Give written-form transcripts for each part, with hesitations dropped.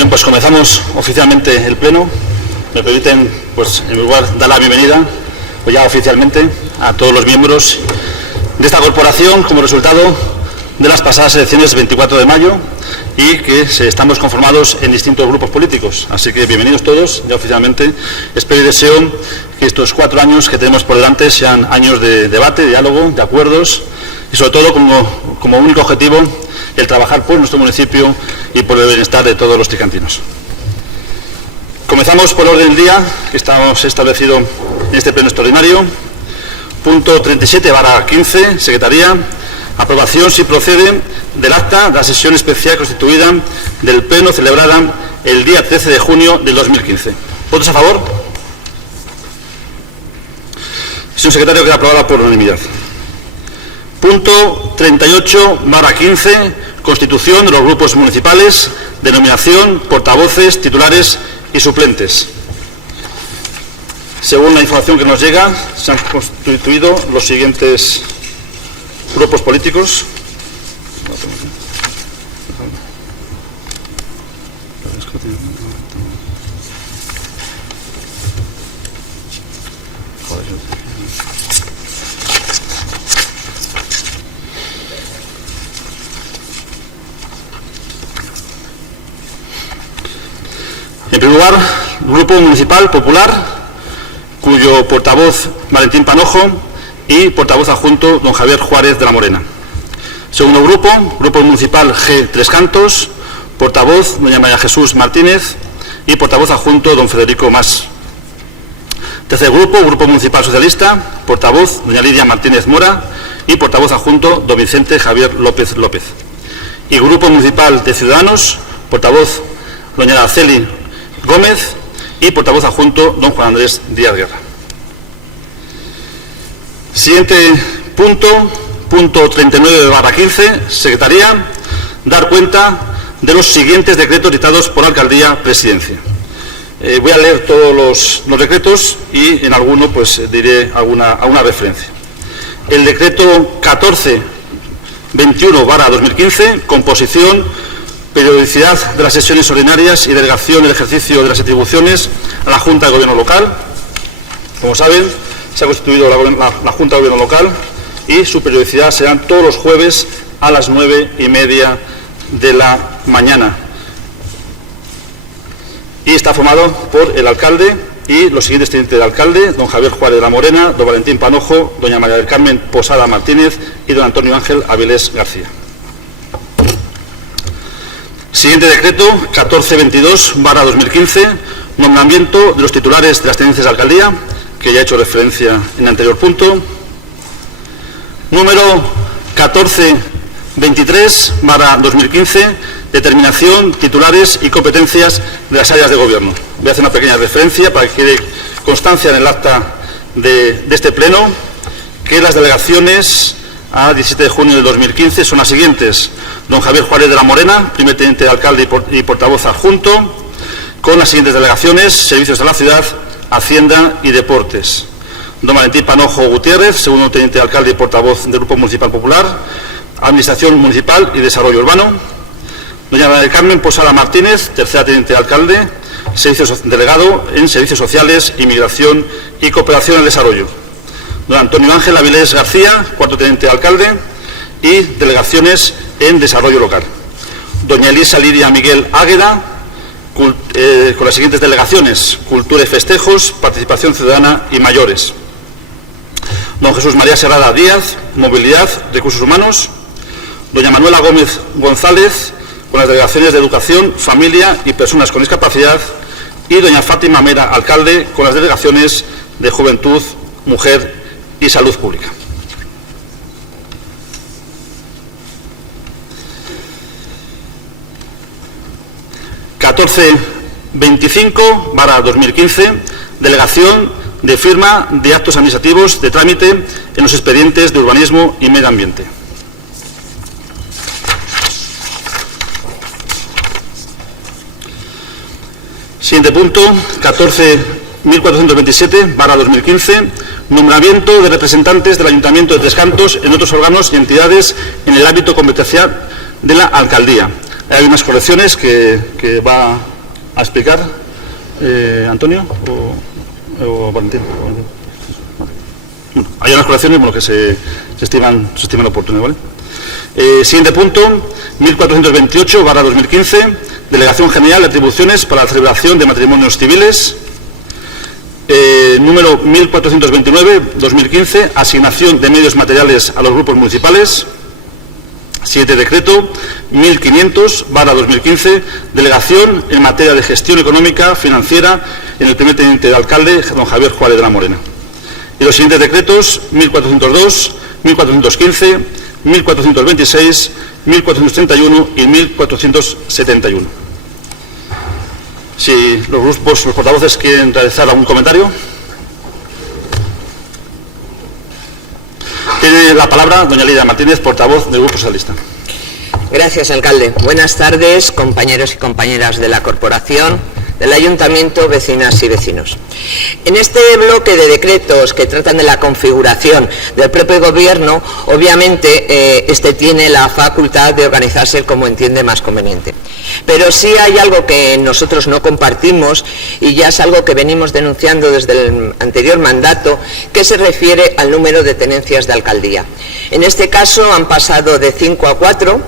Bien, pues comenzamos oficialmente el pleno. Me permiten, pues, en primer lugar, dar la bienvenida, pues ya oficialmente, a todos los miembros de esta corporación como resultado de las pasadas elecciones del 24 de mayo y que estamos conformados en distintos grupos políticos. Así que bienvenidos todos, ya oficialmente. Espero y deseo que estos 4 años que tenemos por delante sean años de debate, de diálogo, de acuerdos y sobre todo como único objetivo el trabajar por nuestro municipio y por el bienestar de todos los tricantinos. Comenzamos por el orden del día que estamos establecido en este pleno extraordinario. Punto 37/15, Secretaría. Aprobación, si procede, del acta de la sesión especial constituida del pleno celebrada el día 13 de junio del 2015. ¿Votos a favor? Señor secretario, queda aprobada por unanimidad. Punto 38/15, constitución de los grupos municipales, denominación, portavoces, titulares y suplentes. Según la información que nos llega, se han constituido los siguientes grupos políticos. En primer lugar, Grupo Municipal Popular, cuyo portavoz Valentín Panojo y portavoz adjunto don Javier Juárez de la Morena. Segundo grupo, Grupo Municipal G. Tres Cantos, portavoz doña María Jesús Martínez y portavoz adjunto don Federico Mas. Tercer grupo, Grupo Municipal Socialista, portavoz doña Lidia Martínez Mora y portavoz adjunto don Vicente Javier López López. Y Grupo Municipal de Ciudadanos, portavoz doña Araceli Gómez y portavoz adjunto don Juan Andrés Díaz Guerra. Siguiente punto, punto 39/15, Secretaría, dar cuenta de los siguientes decretos dictados por Alcaldía Presidencia. Voy a leer todos los decretos y en alguno pues diré alguna referencia. El decreto 1421/2015, composición, periodicidad de las sesiones ordinarias y delegación del ejercicio de las atribuciones a la Junta de Gobierno Local. Como saben, se ha constituido la Junta de Gobierno Local y su periodicidad serán todos los jueves a las 9:30 de la mañana. Y está formado por el alcalde y los siguientes tenientes de alcalde: don Javier Juárez de la Morena, don Valentín Panojo, doña María del Carmen Posada Martínez y don Antonio Ángel Avilés García. Siguiente decreto, 1422/2015, nombramiento de los titulares de las tenencias de alcaldía, que ya he hecho referencia en el anterior punto. Número 1423/2015, determinación, titulares y competencias de las áreas de gobierno. Voy a hacer una pequeña referencia para que quede constancia en el acta de este pleno, que las delegaciones a 17 de junio del 2015 son las siguientes: don Javier Juárez de la Morena, primer teniente de alcalde y portavoz adjunto, con las siguientes delegaciones: servicios de la ciudad, Hacienda y Deportes. Don Valentín Panojo Gutiérrez, segundo teniente de alcalde y portavoz del Grupo Municipal Popular, Administración Municipal y Desarrollo Urbano. Doña María del Carmen Posada Martínez, tercera teniente de alcalde, delegado en Servicios Sociales, Inmigración y Cooperación al Desarrollo. Don Antonio Ángel Avilés García, cuarto teniente de alcalde y delegaciones en Desarrollo Local. Doña Elisa Lidia Miguel Águeda, con las siguientes delegaciones: Cultura y Festejos, Participación Ciudadana y Mayores. Don Jesús María Serrada Díaz, Movilidad, Recursos Humanos. Doña Manuela Gómez González, con las delegaciones de Educación, Familia y Personas con Discapacidad. Y doña Fátima Mera, alcalde, con las delegaciones de Juventud, Mujer y Salud Pública. (14) 25/2015, delegación de firma de actos administrativos de trámite en los expedientes de urbanismo y medio ambiente. Siguiente punto, 14.427/2015, nombramiento de representantes del Ayuntamiento de Tres Cantos en otros órganos y entidades en el ámbito competencial de la Alcaldía. Hay unas correcciones que va a explicar? ¿Antonio o Valentín? Bueno, hay unas correcciones que se estiman oportunas, ¿vale? Siguiente punto, 1428/2015, Delegación General de Atribuciones para la celebración de matrimonios civiles. Número 1429/2015, asignación de medios materiales a los grupos municipales. Siguiente decreto, 1500/2015, delegación en materia de gestión económica financiera en el primer teniente de alcalde, don Javier Juárez de la Morena. Y los siguientes decretos, 1402, 1415, 1426, 1431 y 1471. Si los portavoces quieren realizar algún comentario. Tiene la palabra doña Lidia Martínez, portavoz del Grupo Socialista. Gracias, alcalde. Buenas tardes, compañeros y compañeras de la corporación, del ayuntamiento, vecinas y vecinos. En este bloque de decretos que tratan de la configuración del propio gobierno, obviamente este tiene la facultad de organizarse como entiende más conveniente. Pero sí hay algo que nosotros no compartimos y ya es algo que venimos denunciando desde el anterior mandato, que se refiere al número de tenencias de alcaldía. En este caso han pasado de 5 a 4,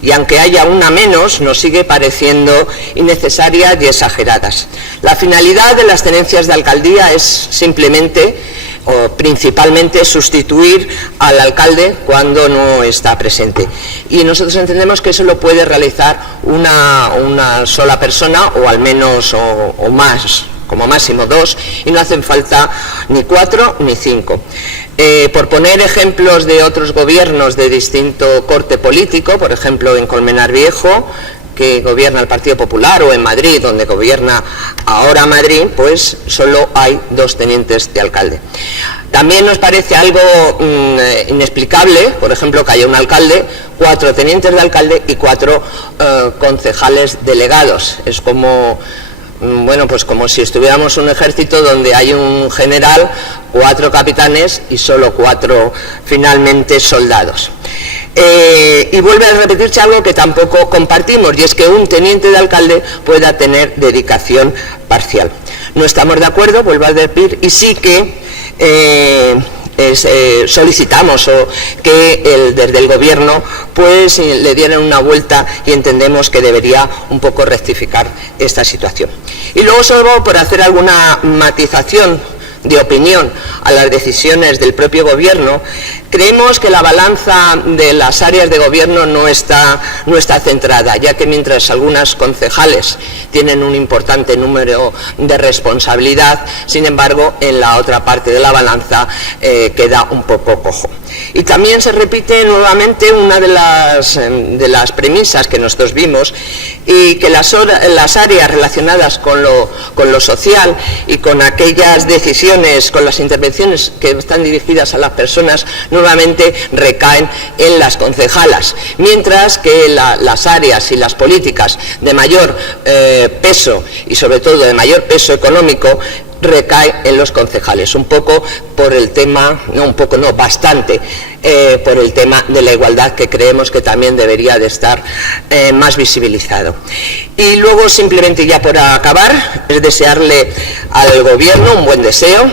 y aunque haya una menos, nos sigue pareciendo innecesarias y exageradas. La finalidad de las tenencias de alcaldía es simplemente o principalmente sustituir al alcalde cuando no está presente. Y nosotros entendemos que eso lo puede realizar una sola persona o al menos o más, como máximo 2, y no hacen falta ni 4 ni 5. Por poner ejemplos de otros gobiernos de distinto corte político, por ejemplo en Colmenar Viejo, que gobierna el Partido Popular, o en Madrid, donde gobierna ahora Madrid, pues solo hay 2 tenientes de alcalde. También nos parece algo inexplicable, por ejemplo, que haya un alcalde, 4 tenientes de alcalde y 4 concejales delegados. Es como... bueno, pues como si estuviéramos un ejército donde hay un general, 4 capitanes y solo 4 finalmente soldados. Y vuelve a repetirse algo que tampoco compartimos, y es que un teniente de alcalde pueda tener dedicación parcial. No estamos de acuerdo, vuelvo a repetir, y sí que solicitamos que desde el gobierno pues le dieran una vuelta, y entendemos que debería un poco rectificar esta situación. Y luego, solo por hacer alguna matización de opinión a las decisiones del propio gobierno, creemos que la balanza de las áreas de gobierno no está centrada, ya que mientras algunas concejales tienen un importante número de responsabilidad, sin embargo, en la otra parte de la balanza queda un poco cojo. Y también se repite nuevamente una de las premisas que nosotros vimos, y que las áreas relacionadas con lo social y con aquellas decisiones, con las intervenciones que están dirigidas a las personas, nuevamente recaen en las concejalas, mientras que las áreas y las políticas de mayor peso, y sobre todo de mayor peso económico, recae en los concejales, un poco por el tema, bastante por el tema de la igualdad, que creemos que también debería de estar más visibilizado. Y luego, simplemente ya por acabar, es desearle al gobierno un buen deseo.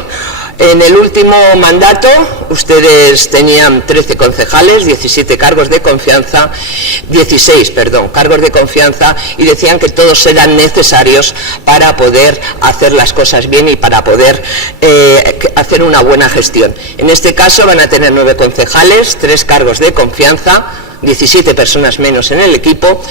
En el último mandato ustedes tenían 13 concejales, 16 cargos de confianza, y decían que todos eran necesarios para poder hacer las cosas bien y para poder hacer una buena gestión. En este caso van a tener 9 concejales, 3 cargos de confianza, 17 personas menos en el equipo,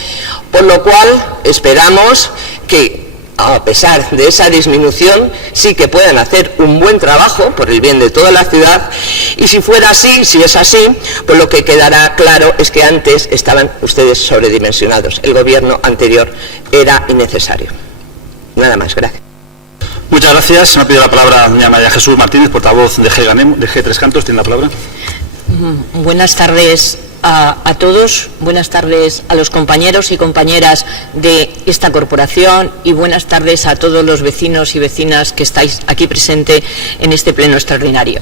por lo cual esperamos que, a pesar de esa disminución, sí que puedan hacer un buen trabajo por el bien de toda la ciudad. Y si fuera así, si es así, pues lo que quedará claro es que antes estaban ustedes sobredimensionados. El gobierno anterior era innecesario. Nada más, gracias. Muchas gracias. Me ha pedido la palabra doña María Jesús Martínez, portavoz de G3 Cantos. Tiene la palabra. Buenas tardes a todos, buenas tardes a los compañeros y compañeras de esta corporación y buenas tardes a todos los vecinos y vecinas que estáis aquí presentes en este pleno extraordinario.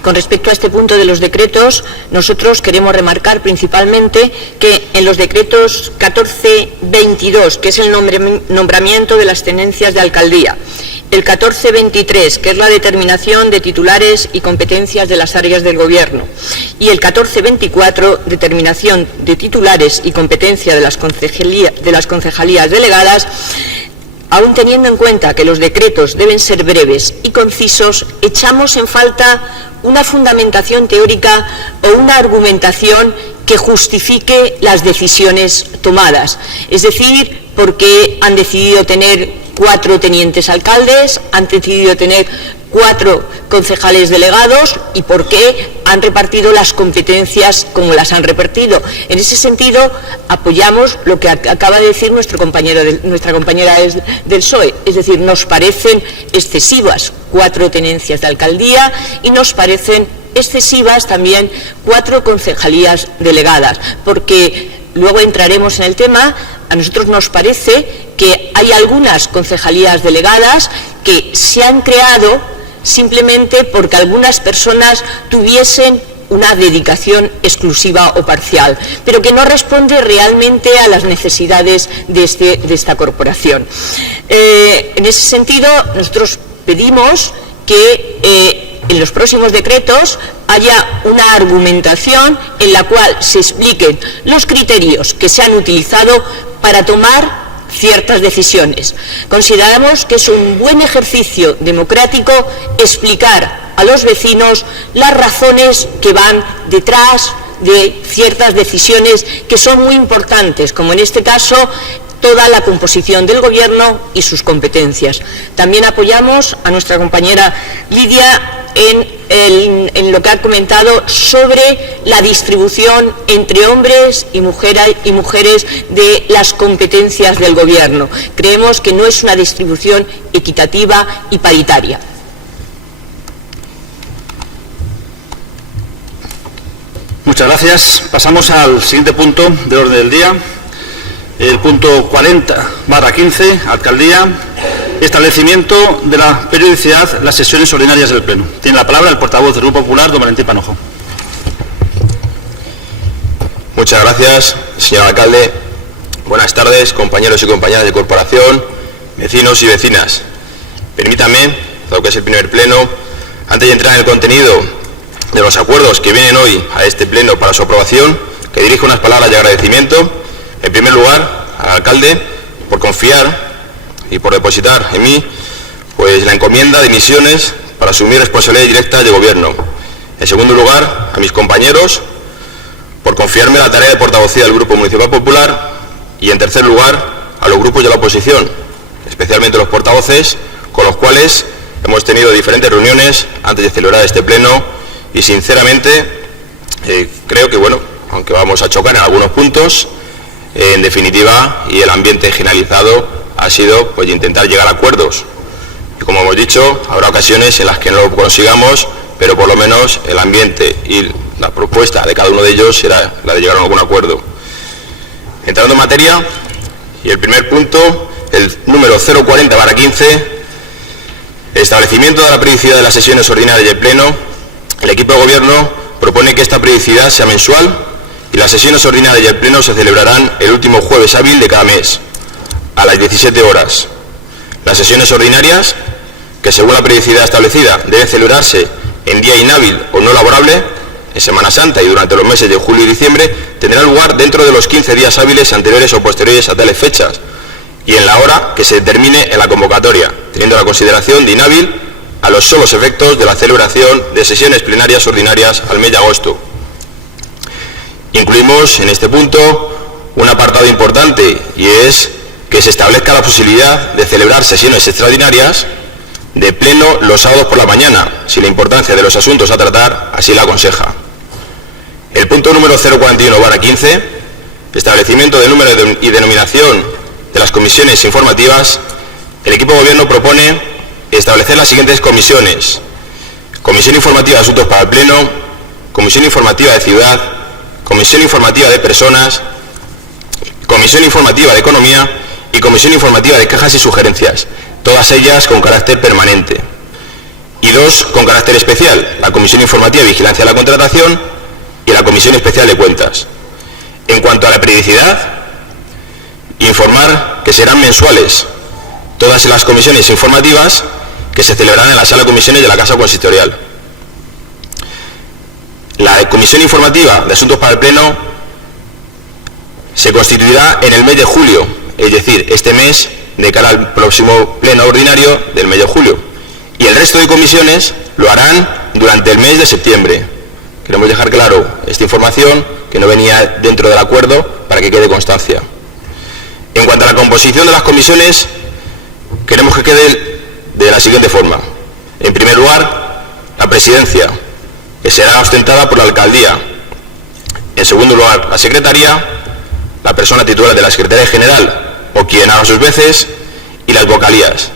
Con respecto a este punto de los decretos, nosotros queremos remarcar principalmente que en los decretos 1422, que es el nombramiento de las tenencias de alcaldía, el 1423, que es la determinación de titulares y competencias de las áreas del Gobierno, y el 1424, determinación de titulares y competencia de las concejalías delegadas, aún teniendo en cuenta que los decretos deben ser breves y concisos, echamos en falta una fundamentación teórica o una argumentación que justifique las decisiones tomadas. Es decir, por qué han decidido tener 4 tenientes alcaldes, han decidido tener 4 concejales delegados y por qué han repartido las competencias como las han repartido. En ese sentido, apoyamos lo que acaba de decir nuestra compañera del PSOE, es decir, nos parecen excesivas 4 tenencias de alcaldía y nos parecen excesivas también 4 concejalías delegadas, porque luego entraremos en el tema. A nosotros nos parece que hay algunas concejalías delegadas que se han creado simplemente porque algunas personas tuviesen una dedicación exclusiva o parcial, pero que no responde realmente a las necesidades de esta corporación. En ese sentido, nosotros pedimos que en los próximos decretos haya una argumentación en la cual se expliquen los criterios que se han utilizado para tomar ciertas decisiones. Consideramos que es un buen ejercicio democrático explicar a los vecinos las razones que van detrás de ciertas decisiones que son muy importantes, como en este caso toda la composición del Gobierno y sus competencias. También apoyamos a nuestra compañera Lidia en lo que ha comentado sobre la distribución entre hombres y mujeres de las competencias del Gobierno. Creemos que no es una distribución equitativa y paritaria. Muchas gracias. Pasamos al siguiente punto del orden del día. El punto 40/15, Alcaldía, establecimiento de la periodicidad de las sesiones ordinarias del Pleno. Tiene la palabra el portavoz del Grupo Popular, don Valentín Panojo. Muchas gracias, señor alcalde. Buenas tardes, compañeros y compañeras de corporación, vecinos y vecinas. Permítame, dado que es el primer pleno, antes de entrar en el contenido de los acuerdos que vienen hoy a este pleno para su aprobación, que dirijo unas palabras de agradecimiento. En primer lugar, al alcalde por confiar y por depositar en mí pues la encomienda de misiones para asumir responsabilidades directas de gobierno. En segundo lugar, a mis compañeros por confiarme la tarea de portavocía del Grupo Municipal Popular. Y en tercer lugar, a los grupos de la oposición, especialmente los portavoces, con los cuales hemos tenido diferentes reuniones antes de celebrar este pleno y sinceramente creo que, bueno, aunque vamos a chocar en algunos puntos, en definitiva, y el ambiente generalizado ha sido pues intentar llegar a acuerdos. Y como hemos dicho, habrá ocasiones en las que no lo consigamos, pero por lo menos el ambiente y la propuesta de cada uno de ellos será la de llegar a algún acuerdo. Entrando en materia, y el primer punto, el número 040/15, el establecimiento de la periodicidad de las sesiones ordinarias del Pleno. El equipo de Gobierno propone que esta periodicidad sea mensual y las sesiones ordinarias del Pleno se celebrarán el último jueves hábil de cada mes, a las 17 horas. Las sesiones ordinarias, que según la periodicidad establecida deben celebrarse en día inhábil o no laborable, en Semana Santa y durante los meses de julio y diciembre, tendrán lugar dentro de los 15 días hábiles anteriores o posteriores a tales fechas y en la hora que se determine en la convocatoria, teniendo la consideración de inhábil a los solos efectos de la celebración de sesiones plenarias ordinarias al mes de agosto. Incluimos en este punto un apartado importante y es que se establezca la posibilidad de celebrar sesiones extraordinarias de pleno los sábados por la mañana, si la importancia de los asuntos a tratar así la aconseja. El punto número 041/15, establecimiento del número y denominación de las comisiones informativas. El equipo de Gobierno propone establecer las siguientes comisiones: Comisión Informativa de Asuntos para el Pleno, Comisión Informativa de Ciudad, Comisión Informativa de Personas, Comisión Informativa de Economía y Comisión Informativa de Quejas y Sugerencias, todas ellas con carácter permanente. Y 2 con carácter especial, la Comisión Informativa de Vigilancia de la Contratación y la Comisión Especial de Cuentas. En cuanto a la periodicidad, informar que serán mensuales todas las comisiones informativas que se celebrarán en la Sala de Comisiones de la Casa Consistorial. La Comisión Informativa de Asuntos para el Pleno se constituirá en el mes de julio, es decir, este mes de cara al próximo pleno ordinario del mes de julio. Y el resto de comisiones lo harán durante el mes de septiembre. Queremos dejar claro esta información que no venía dentro del acuerdo para que quede constancia. En cuanto a la composición de las comisiones, queremos que quede de la siguiente forma. En primer lugar, la presidencia, que será ostentada por la alcaldía. En segundo lugar, la secretaría, la persona titular de la Secretaría General o quien haga sus veces, y las vocalías.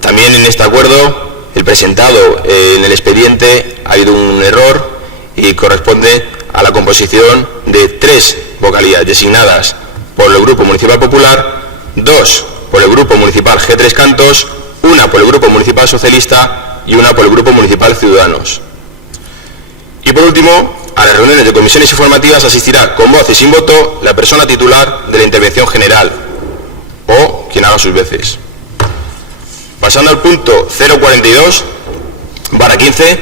También en este acuerdo, el presentado en el expediente, ha habido un error y corresponde a la composición de 3 vocalías designadas por el Grupo Municipal Popular, 2 por el Grupo Municipal G3 Cantos, 1 por el Grupo Municipal Socialista y 1 por el Grupo Municipal Ciudadanos. Y por último, a las reuniones de comisiones informativas asistirá con voz y sin voto la persona titular de la intervención general o quien haga sus veces. Pasando al punto 042/15,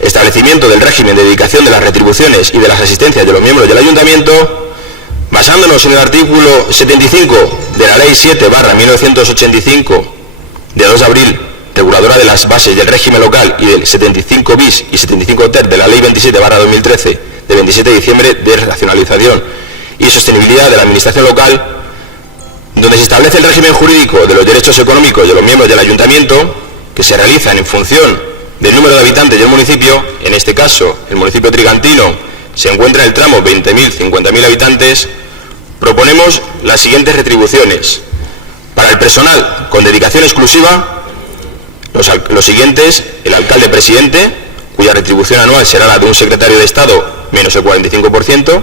establecimiento del régimen de dedicación de las retribuciones y de las asistencias de los miembros del Ayuntamiento, basándonos en el artículo 75 de la Ley 7/1985 de 2 de abril, reguladora de las bases del régimen local, y del 75 bis y 75 ter de la Ley 27/2013 de 27 de diciembre de racionalización y sostenibilidad de la Administración local, donde se establece el régimen jurídico de los derechos económicos de los miembros del Ayuntamiento, que se realizan en función del número de habitantes del municipio. En este caso, el municipio trigantino se encuentra en el tramo 20.000, 50.000 habitantes. Proponemos las siguientes retribuciones. Para el personal con dedicación exclusiva, los siguientes: el alcalde presidente, cuya retribución anual será la de un secretario de Estado menos el 45%,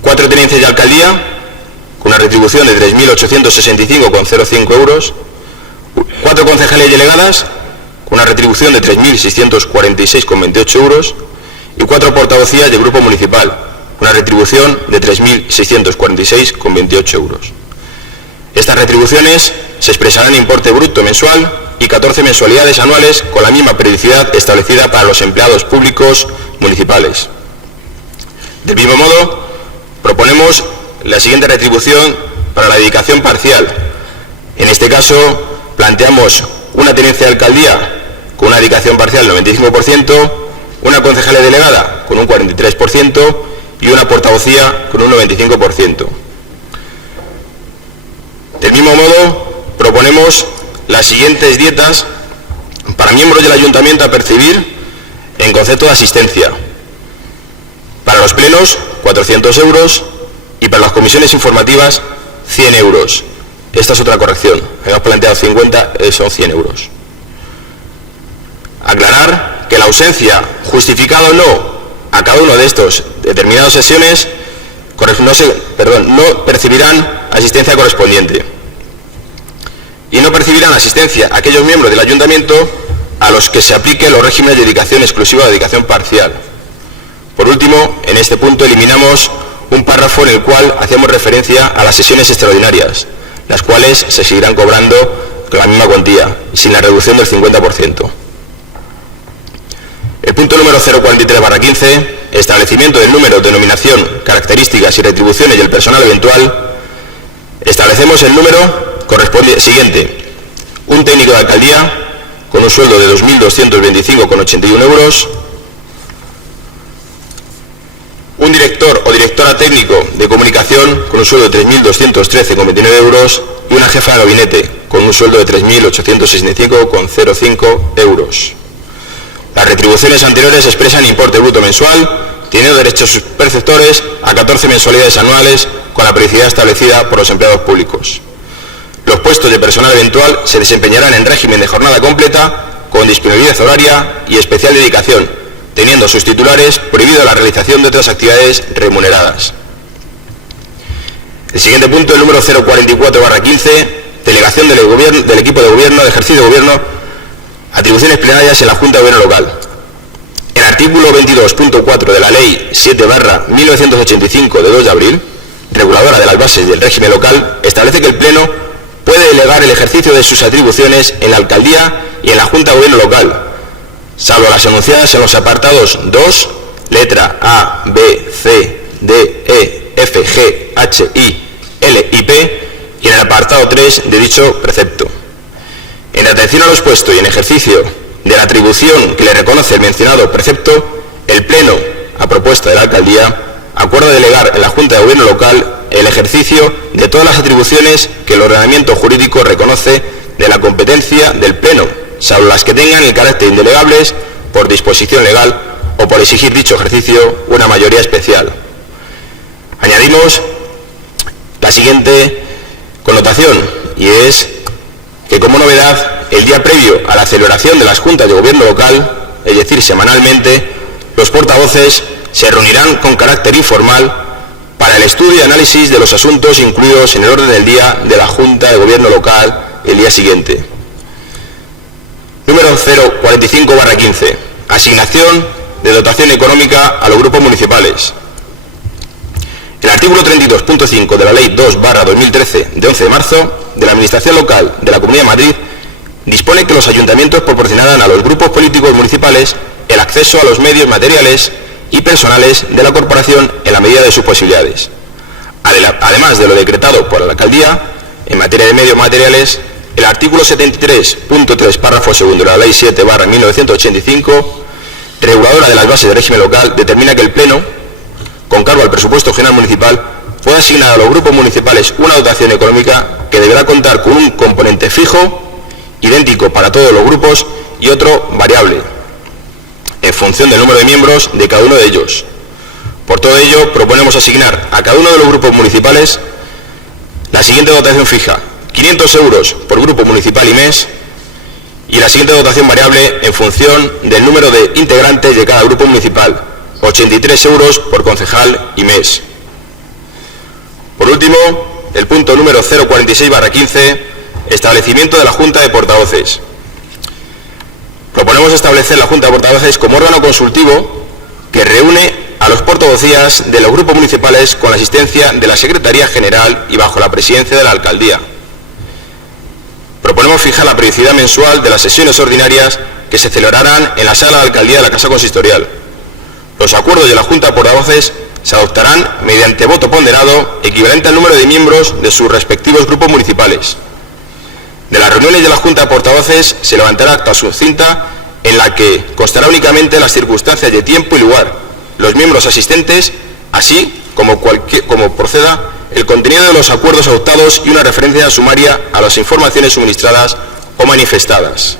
4 tenencias de alcaldía, con una retribución de 3.865,05 euros, 4 concejales delegadas, con una retribución de 3.646,28 euros, y 4 portavocías de grupo municipal, una retribución de 3.646,28 euros. Estas retribuciones se expresarán en importe bruto mensual y 14 mensualidades anuales con la misma periodicidad establecida para los empleados públicos municipales. Del mismo modo, proponemos la siguiente retribución para la dedicación parcial. En este caso, planteamos una tenencia de alcaldía con una dedicación parcial del 95%, una concejala delegada con un 43% y una portavocía con un 95%. Del mismo modo, proponemos las siguientes dietas para miembros del Ayuntamiento a percibir en concepto de asistencia. Para los plenos, 400 euros, y para las comisiones informativas, 100 euros. Esta es otra corrección. Habíamos planteado 50, son 100 euros. Aclarar que la ausencia, justificada o no, a cada uno de estos determinadas sesiones, no percibirán asistencia correspondiente. Y no percibirán asistencia aquellos miembros del Ayuntamiento a los que se aplique los regímenes de dedicación exclusiva o dedicación parcial. Por último, en este punto eliminamos un párrafo en el cual hacemos referencia a las sesiones extraordinarias, las cuales se seguirán cobrando con la misma cuantía, sin la reducción del 50%. El punto número 043/15, establecimiento del número, denominación, características y retribuciones del personal eventual. Establecemos el número siguiente: un técnico de alcaldía con un sueldo de 2.225,81 euros, un director o directora técnico de comunicación con un sueldo de 3.213,29 euros y una jefa de gabinete con un sueldo de 3.865,05 euros. Las retribuciones anteriores expresan importe bruto mensual, teniendo derechos sus perceptores a 14 mensualidades anuales con la periodicidad establecida por los empleados públicos. Los puestos de personal eventual se desempeñarán en régimen de jornada completa, con disponibilidad horaria y especial dedicación, teniendo a sus titulares prohibido la realización de otras actividades remuneradas. El siguiente punto, el número 044/15, delegación del equipo de gobierno, de ejercicio de gobierno, atribuciones plenarias en la Junta de Gobierno Local. El artículo 22.4 de la Ley 7/1985 de 2 de abril, reguladora de las bases del régimen local, establece que el Pleno puede delegar el ejercicio de sus atribuciones en la Alcaldía y en la Junta de Gobierno Local, salvo las enunciadas en los apartados 2, letra A, B, C, D, E, F, G, H, I, L y P, y en el apartado 3 de dicho precepto. En atención a lo expuesto y en ejercicio de la atribución que le reconoce el mencionado precepto, el Pleno, a propuesta de la Alcaldía, acuerda delegar en la Junta de Gobierno Local el ejercicio de todas las atribuciones que el ordenamiento jurídico reconoce de la competencia del Pleno, salvo las que tengan el carácter indelegables por disposición legal o por exigir dicho ejercicio una mayoría especial. Añadimos la siguiente connotación, y es que como novedad, el día previo a la celebración de las juntas de gobierno local, es decir, semanalmente, los portavoces se reunirán con carácter informal para el estudio y análisis de los asuntos incluidos en el orden del día de la Junta de Gobierno Local el día siguiente. Número 045/15. Asignación de dotación económica a los grupos municipales. El artículo 32.5 de la Ley 2/2013 de 11 de marzo de la Administración Local de la Comunidad de Madrid dispone que los ayuntamientos proporcionarán a los grupos políticos municipales el acceso a los medios materiales y personales de la corporación en la medida de sus posibilidades. Además de lo decretado por la Alcaldía, en materia de medios materiales, el artículo 73.3, párrafo segundo de la Ley 7/1985, reguladora de las bases del régimen local, determina que el Pleno, con cargo al presupuesto general municipal, puede asignar a los grupos municipales una dotación económica que deberá contar con un componente fijo, idéntico para todos los grupos, y otro variable, en función del número de miembros de cada uno de ellos. Por todo ello, proponemos asignar a cada uno de los grupos municipales la siguiente dotación fija: 500 euros por grupo municipal y mes, y la siguiente dotación variable en función del número de integrantes de cada grupo municipal: 83 euros por concejal y mes. Por último, el punto número 046/15, establecimiento de la Junta de Portavoces. Proponemos establecer la Junta de Portavoces como órgano consultivo que reúne a los portavocías de los grupos municipales con la asistencia de la Secretaría General y bajo la presidencia de la Alcaldía. Proponemos fijar la periodicidad mensual de las sesiones ordinarias que se celebrarán en la sala de Alcaldía de la Casa Consistorial. Los acuerdos de la Junta de Portavoces se adoptarán mediante voto ponderado equivalente al número de miembros de sus respectivos grupos municipales. De las reuniones de la Junta de Portavoces se levantará acta sucinta en la que constará únicamente las circunstancias de tiempo y lugar, los miembros asistentes, así como proceda el contenido de los acuerdos adoptados y una referencia sumaria a las informaciones suministradas o manifestadas.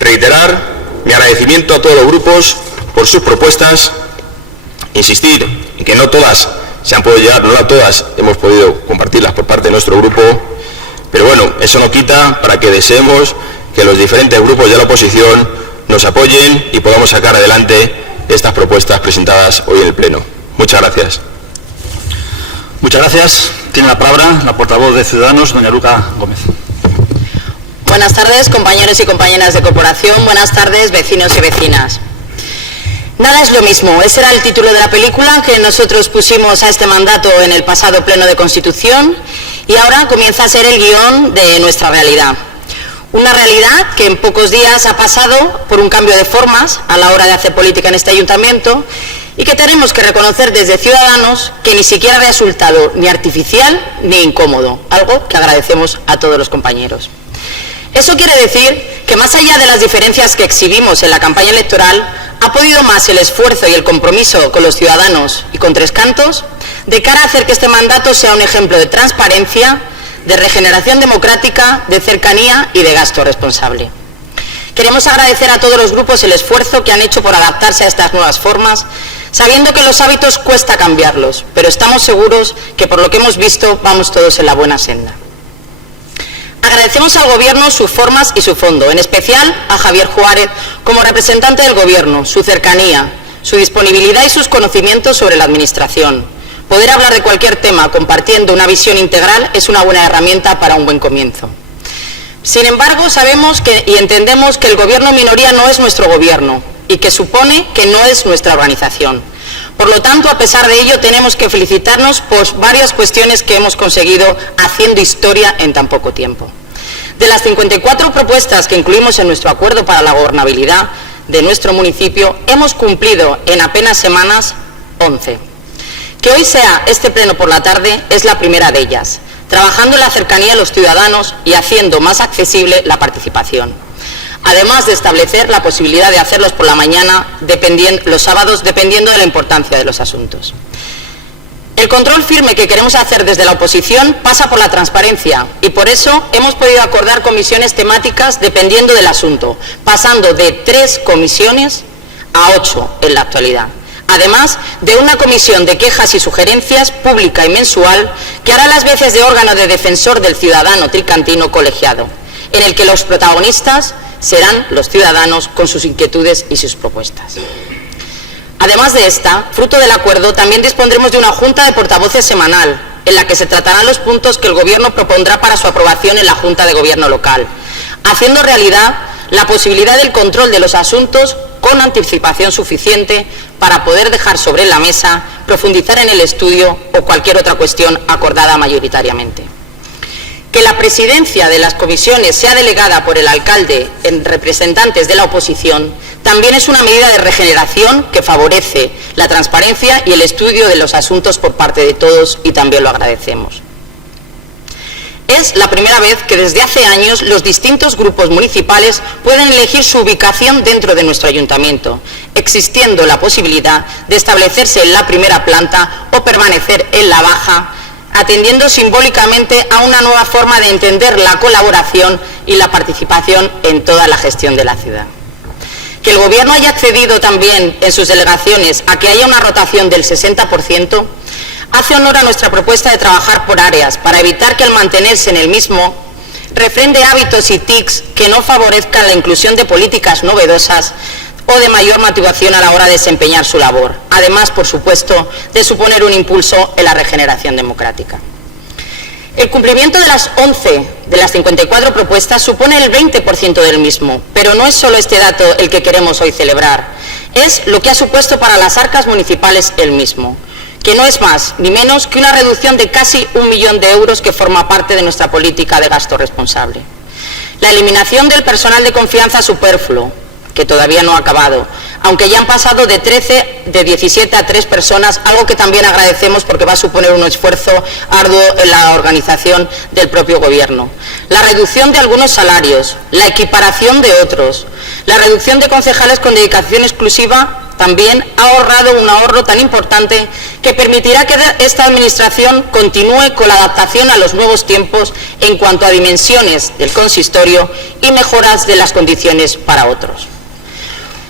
Reiterar mi agradecimiento a todos los grupos por sus propuestas, insistir en que no todas se han podido llegar, no todas hemos podido compartirlas por parte de nuestro grupo, pero bueno, eso no quita para que deseemos que los diferentes grupos de la oposición nos apoyen y podamos sacar adelante estas propuestas presentadas hoy en el Pleno. Muchas gracias. Muchas gracias. Tiene la palabra la portavoz de Ciudadanos, doña Luca Gómez. Buenas tardes, compañeros y compañeras de corporación. Buenas tardes, vecinos y vecinas. Nada es lo mismo. Ese era el título de la película que nosotros pusimos a este mandato en el pasado Pleno de Constitución, y ahora comienza a ser el guión de nuestra realidad. Una realidad que en pocos días ha pasado por un cambio de formas a la hora de hacer política en este ayuntamiento, y que tenemos que reconocer desde Ciudadanos que ni siquiera ha resultado ni artificial ni incómodo, algo que agradecemos a todos los compañeros. Eso quiere decir que más allá de las diferencias que exhibimos en la campaña electoral, ha podido más el esfuerzo y el compromiso con los ciudadanos y con Tres Cantos de cara a hacer que este mandato sea un ejemplo de transparencia, de regeneración democrática, de cercanía y de gasto responsable. Queremos agradecer a todos los grupos el esfuerzo que han hecho por adaptarse a estas nuevas formas, sabiendo que los hábitos cuesta cambiarlos, pero estamos seguros que por lo que hemos visto vamos todos en la buena senda. Agradecemos al Gobierno sus formas y su fondo, en especial a Javier Juárez como representante del Gobierno, su cercanía, su disponibilidad y sus conocimientos sobre la Administración. Poder hablar de cualquier tema compartiendo una visión integral es una buena herramienta para un buen comienzo. Sin embargo, sabemos y entendemos que el Gobierno en minoría no es nuestro Gobierno y que supone que no es nuestra organización. Por lo tanto, a pesar de ello, tenemos que felicitarnos por varias cuestiones que hemos conseguido haciendo historia en tan poco tiempo. De las 54 propuestas que incluimos en nuestro acuerdo para la gobernabilidad de nuestro municipio, hemos cumplido en apenas semanas 11. Que hoy sea este pleno por la tarde es la primera de ellas, trabajando en la cercanía a los ciudadanos y haciendo más accesible la participación. Además de establecer la posibilidad de hacerlos por la mañana, los sábados, dependiendo de la importancia de los asuntos. El control firme que queremos hacer desde la oposición pasa por la transparencia y por eso hemos podido acordar comisiones temáticas dependiendo del asunto, pasando de 3 comisiones a 8 en la actualidad. Además de una comisión de quejas y sugerencias pública y mensual que hará las veces de órgano de defensor del ciudadano tricantino colegiado, en el que los protagonistas serán los ciudadanos con sus inquietudes y sus propuestas. Además de esta, fruto del acuerdo, también dispondremos de una junta de portavoces semanal, en la que se tratarán los puntos que el Gobierno propondrá para su aprobación en la Junta de Gobierno local, haciendo realidad la posibilidad del control de los asuntos con anticipación suficiente para poder dejar sobre la mesa, profundizar en el estudio o cualquier otra cuestión acordada mayoritariamente. Que la presidencia de las comisiones sea delegada por el alcalde en representantes de la oposición también es una medida de regeneración que favorece la transparencia y el estudio de los asuntos por parte de todos y también lo agradecemos. Es la primera vez que desde hace años los distintos grupos municipales pueden elegir su ubicación dentro de nuestro ayuntamiento, existiendo la posibilidad de establecerse en la primera planta o permanecer en la baja, atendiendo simbólicamente a una nueva forma de entender la colaboración y la participación en toda la gestión de la ciudad. Que el Gobierno haya accedido también en sus delegaciones a que haya una rotación del 60%, hace honor a nuestra propuesta de trabajar por áreas para evitar que al mantenerse en el mismo refrende hábitos y tics que no favorezcan la inclusión de políticas novedosas o de mayor motivación a la hora de desempeñar su labor, además, por supuesto, de suponer un impulso en la regeneración democrática. El cumplimiento de las 11 de las 54 propuestas supone el 20% del mismo, pero no es solo este dato el que queremos hoy celebrar, es lo que ha supuesto para las arcas municipales el mismo, que no es más ni menos que una reducción de casi 1 millón de euros que forma parte de nuestra política de gasto responsable. La eliminación del personal de confianza superfluo, que todavía no ha acabado, aunque ya han pasado de 17 a 3 personas, algo que también agradecemos porque va a suponer un esfuerzo arduo en la organización del propio Gobierno. La reducción de algunos salarios, la equiparación de otros, la reducción de concejales con dedicación exclusiva también ha ahorrado un ahorro tan importante que permitirá que esta Administración continúe con la adaptación a los nuevos tiempos en cuanto a dimensiones del consistorio y mejoras de las condiciones para otros.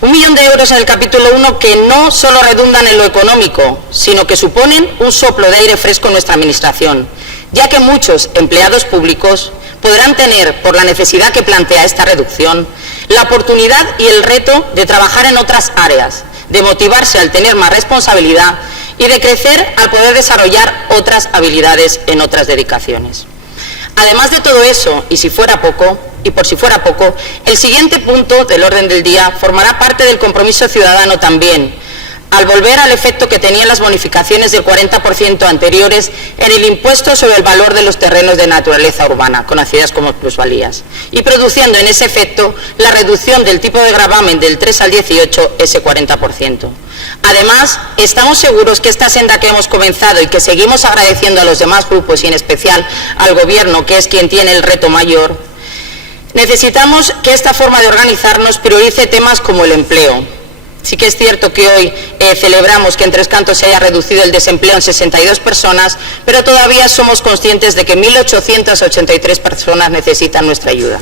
1 millón de euros en el capítulo 1 que no solo redundan en lo económico, sino que suponen un soplo de aire fresco en nuestra Administración, ya que muchos empleados públicos podrán tener, por la necesidad que plantea esta reducción, la oportunidad y el reto de trabajar en otras áreas, de motivarse al tener más responsabilidad y de crecer al poder desarrollar otras habilidades en otras dedicaciones. Además de todo eso, y por si fuera poco, el siguiente punto del orden del día formará parte del compromiso ciudadano también, al volver al efecto que tenían las bonificaciones del 40% anteriores en el impuesto sobre el valor de los terrenos de naturaleza urbana, conocidas como plusvalías, y produciendo en ese efecto la reducción del tipo de gravamen del 3 al 18, ese 40%. Además, estamos seguros que esta senda que hemos comenzado y que seguimos agradeciendo a los demás grupos y en especial al Gobierno, que es quien tiene el reto mayor, necesitamos que esta forma de organizarnos priorice temas como el empleo. Sí que es cierto que hoy celebramos que en Tres Cantos se haya reducido el desempleo en 62 personas, pero todavía somos conscientes de que 1.883 personas necesitan nuestra ayuda.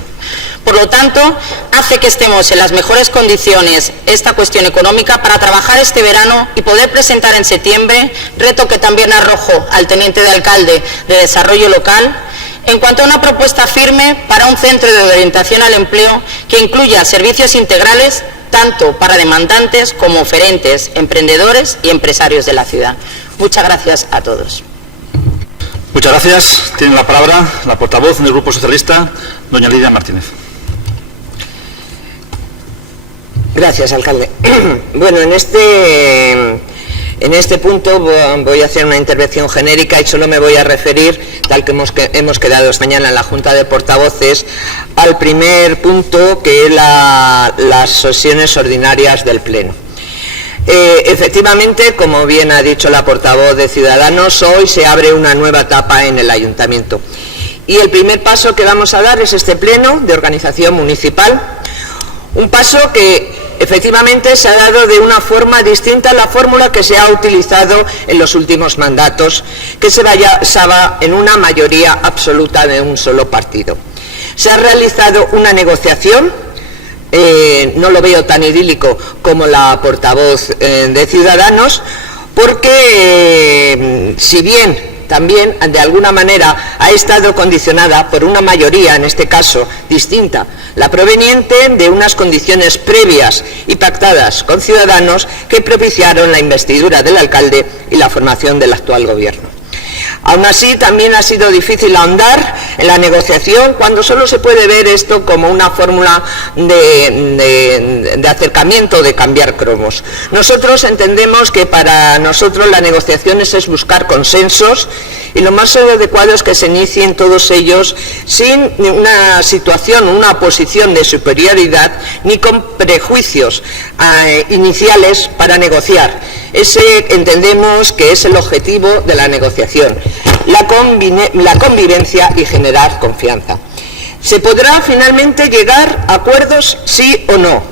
Por lo tanto, hace que estemos en las mejores condiciones esta cuestión económica para trabajar este verano y poder presentar en septiembre, reto que también arrojo al teniente de alcalde de Desarrollo Local, en cuanto a una propuesta firme para un centro de orientación al empleo que incluya servicios integrales tanto para demandantes como oferentes, emprendedores y empresarios de la ciudad. Muchas gracias a todos. Muchas gracias. Tiene la palabra la portavoz del Grupo Socialista, doña Lidia Martínez. Gracias, alcalde. Bueno, en este punto voy a hacer una intervención genérica y solo me voy a referir, tal que hemos quedado esta mañana en la Junta de Portavoces, al primer punto, que es las sesiones ordinarias del Pleno. Efectivamente, como bien ha dicho la portavoz de Ciudadanos, hoy se abre una nueva etapa en el Ayuntamiento. Y el primer paso que vamos a dar es este Pleno de organización municipal, un paso que efectivamente se ha dado de una forma distinta a la fórmula que se ha utilizado en los últimos mandatos, que se basaba en una mayoría absoluta de un solo partido. Se ha realizado una negociación, no lo veo tan idílico como la portavoz de Ciudadanos, porque si bien también de alguna manera ha estado condicionada por una mayoría, en este caso distinta, la proveniente de unas condiciones previas y pactadas con Ciudadanos que propiciaron la investidura del alcalde y la formación del actual gobierno. Aún así, también ha sido difícil ahondar en la negociación cuando solo se puede ver esto como una fórmula de acercamiento, de cambiar cromos. Nosotros entendemos que para nosotros la negociación es buscar consensos y lo más adecuado es que se inicien todos ellos sin una situación, una posición de superioridad ni con prejuicios iniciales para negociar. Ese entendemos que es el objetivo de la negociación, la convivencia y generar confianza. Se podrá finalmente llegar a acuerdos sí o no,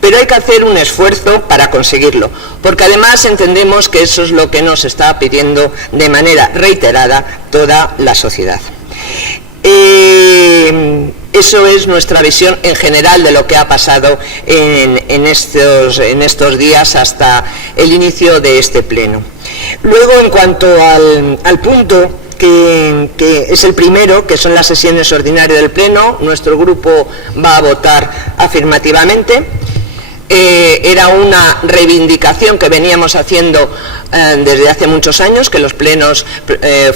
pero hay que hacer un esfuerzo para conseguirlo, porque además entendemos que eso es lo que nos está pidiendo de manera reiterada toda la sociedad. Eso es nuestra visión en general de lo que ha pasado en estos días hasta el inicio de este pleno. Luego, en cuanto al punto que es el primero, que son las sesiones ordinarias del pleno, nuestro grupo va a votar afirmativamente. Era una reivindicación que veníamos haciendo desde hace muchos años, que los plenos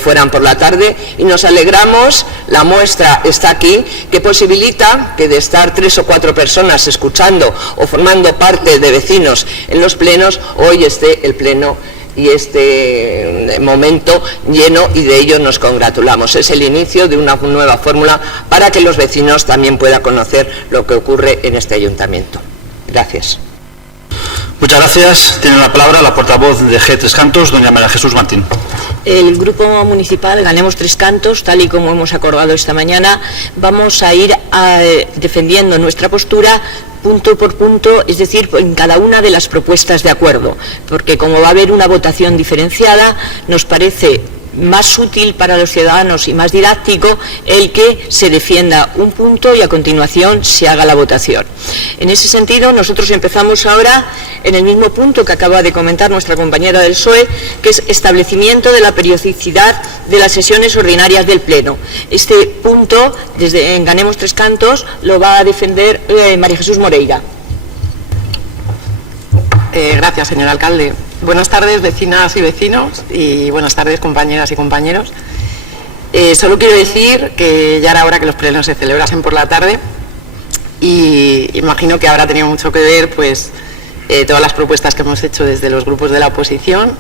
fueran por la tarde, y nos alegramos, la muestra está aquí, que posibilita que de estar 3 o 4 personas escuchando o formando parte de vecinos en los plenos, hoy esté el pleno y este momento lleno, y de ello nos congratulamos. Es el inicio de una nueva fórmula para que los vecinos también puedan conocer lo que ocurre en este ayuntamiento. Gracias. Muchas gracias. Tiene la palabra la portavoz de G. Tres Cantos, doña María Jesús Martín. El Grupo Municipal Ganemos Tres Cantos, tal y como hemos acordado esta mañana, vamos a ir defendiendo nuestra postura punto por punto, es decir, en cada una de las propuestas de acuerdo, porque como va a haber una votación diferenciada, nos parece más útil para los ciudadanos y más didáctico el que se defienda un punto y a continuación se haga la votación. En ese sentido, nosotros empezamos ahora en el mismo punto que acaba de comentar nuestra compañera del PSOE, que es establecimiento de la periodicidad de las sesiones ordinarias del Pleno. Este punto, desde en Ganemos Tres Cantos, lo va a defender María Jesús Moreira. Gracias, señor alcalde. Buenas tardes, vecinas y vecinos, y buenas tardes, compañeras y compañeros. Solo quiero decir que ya era hora que los plenos se celebrasen por la tarde, y imagino que habrá tenido mucho que ver pues todas las propuestas que hemos hecho desde los grupos de la oposición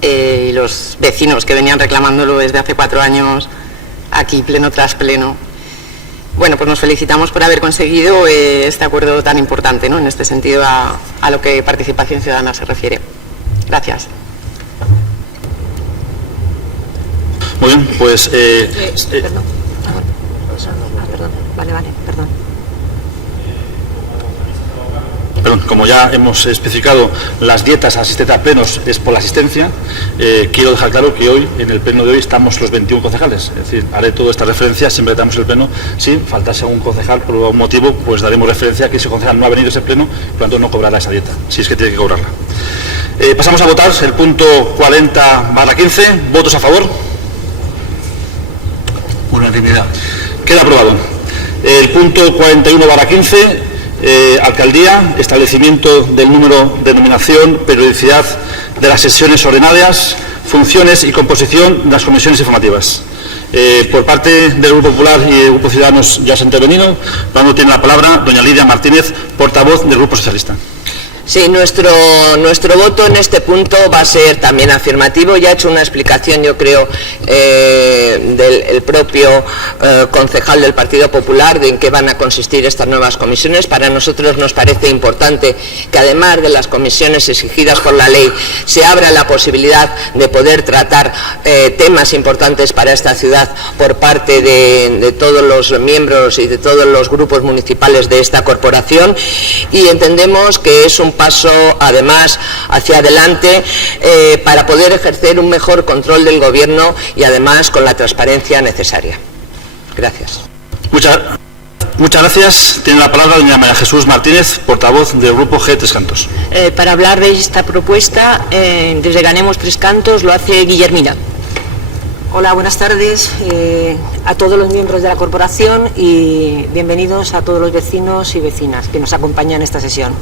y los vecinos que venían reclamándolo desde hace 4 años aquí, pleno tras pleno. Bueno, pues nos felicitamos por haber conseguido este acuerdo tan importante, ¿no?, en este sentido a lo que participación ciudadana se refiere. Gracias. Muy bien, pues... Perdón. Perdón. Perdón, como ya hemos especificado, las dietas asistentes a plenos es por la asistencia. Quiero dejar claro que hoy, en el pleno de hoy, estamos los 21 concejales. Es decir, haré toda esta referencia siempre que damos el pleno. Si faltase algún concejal por algún motivo, pues daremos referencia a que ese concejal no ha venido a ese pleno, por lo tanto no cobrará esa dieta, si es que tiene que cobrarla. Pasamos a votar el punto 40/15. ¿Votos a favor? 1 unanimidad. Queda aprobado. El punto 41/15, Alcaldía, establecimiento del número de nominación, periodicidad de las sesiones ordinarias, funciones y composición de las comisiones informativas. Por parte del Grupo Popular y del Grupo Ciudadanos ya se ha intervenido. Cuando tiene la palabra doña Lidia Martínez, portavoz del Grupo Socialista. Sí, nuestro voto en este punto va a ser también afirmativo. Ya ha hecho una explicación, yo creo, del propio concejal del Partido Popular de en qué van a consistir estas nuevas comisiones. Para nosotros nos parece importante que, además de las comisiones exigidas por la ley, se abra la posibilidad de poder tratar temas importantes para esta ciudad por parte de todos los miembros y de todos los grupos municipales de esta corporación, y entendemos que es un paso, además, hacia adelante para poder ejercer un mejor control del Gobierno y, además, con la transparencia necesaria. Gracias. Muchas gracias. Tiene la palabra doña María Jesús Martínez, portavoz del Grupo G. Tres Cantos. Para hablar de esta propuesta, desde Ganemos Tres Cantos, lo hace Guillermina. Hola, buenas tardes a todos los miembros de la corporación y bienvenidos a todos los vecinos y vecinas que nos acompañan en esta sesión.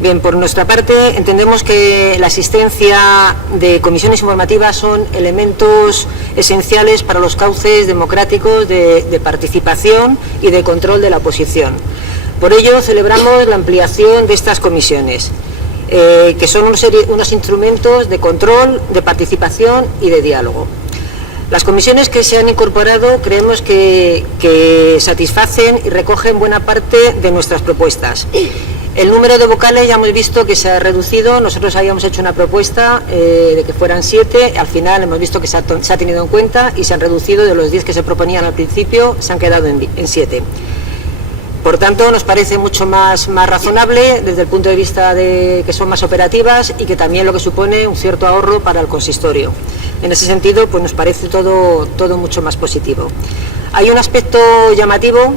Bien, por nuestra parte entendemos que la existencia de comisiones informativas son elementos esenciales para los cauces democráticos de participación y de control de la oposición. Por ello celebramos la ampliación de estas comisiones, que son unos instrumentos de control, de participación y de diálogo. Las comisiones que se han incorporado creemos que satisfacen y recogen buena parte de nuestras propuestas. El número de vocales ya hemos visto que se ha reducido. Nosotros habíamos hecho una propuesta de que fueran 7, al final hemos visto que se ha tenido en cuenta y se han reducido de los 10 que se proponían al principio, se han quedado en 7. Por tanto, nos parece mucho más razonable desde el punto de vista de que son más operativas y que también lo que supone un cierto ahorro para el consistorio. En ese sentido, pues nos parece todo mucho más positivo. Hay un aspecto llamativo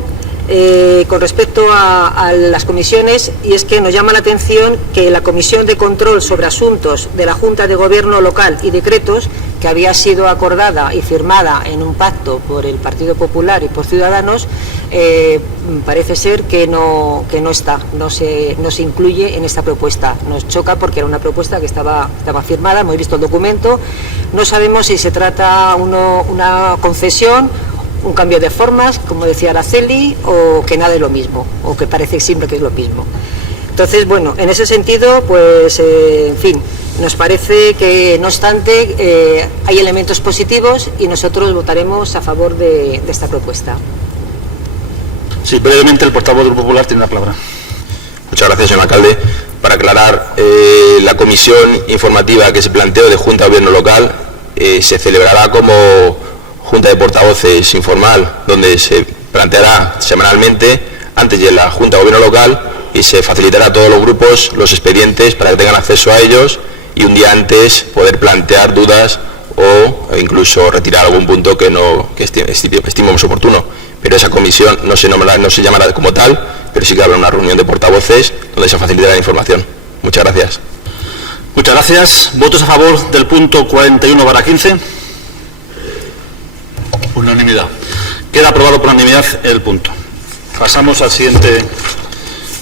con respecto a las comisiones, y es que nos llama la atención que la Comisión de Control sobre Asuntos de la Junta de Gobierno Local y Decretos, que había sido acordada y firmada en un pacto por el Partido Popular y por Ciudadanos, parece ser que no se incluye en esta propuesta. Nos choca porque era una propuesta que estaba firmada, hemos visto el documento, no sabemos si se trata una concesión, un cambio de formas, como decía Araceli, o que nada es lo mismo, o que parece siempre que es lo mismo. Entonces, bueno, en ese sentido, pues, en fin, nos parece que, no obstante, hay elementos positivos y nosotros votaremos a favor de esta propuesta. Sí, brevemente el portavoz del Grupo Popular tiene la palabra. Muchas gracias, señor alcalde. Para aclarar, la comisión informativa que se planteó de Junta de Gobierno Local se celebrará como Junta de Portavoces informal, donde se planteará semanalmente antes de la Junta de Gobierno Local y se facilitará a todos los grupos los expedientes para que tengan acceso a ellos y un día antes poder plantear dudas o incluso retirar algún punto que estimemos oportuno. Pero esa comisión no se llamará como tal, pero sí que habrá una reunión de portavoces donde se facilitará la información. Muchas gracias. Muchas gracias. ¿Votos a favor del punto 41/15? Unanimidad. Queda aprobado por unanimidad el punto. Pasamos al siguiente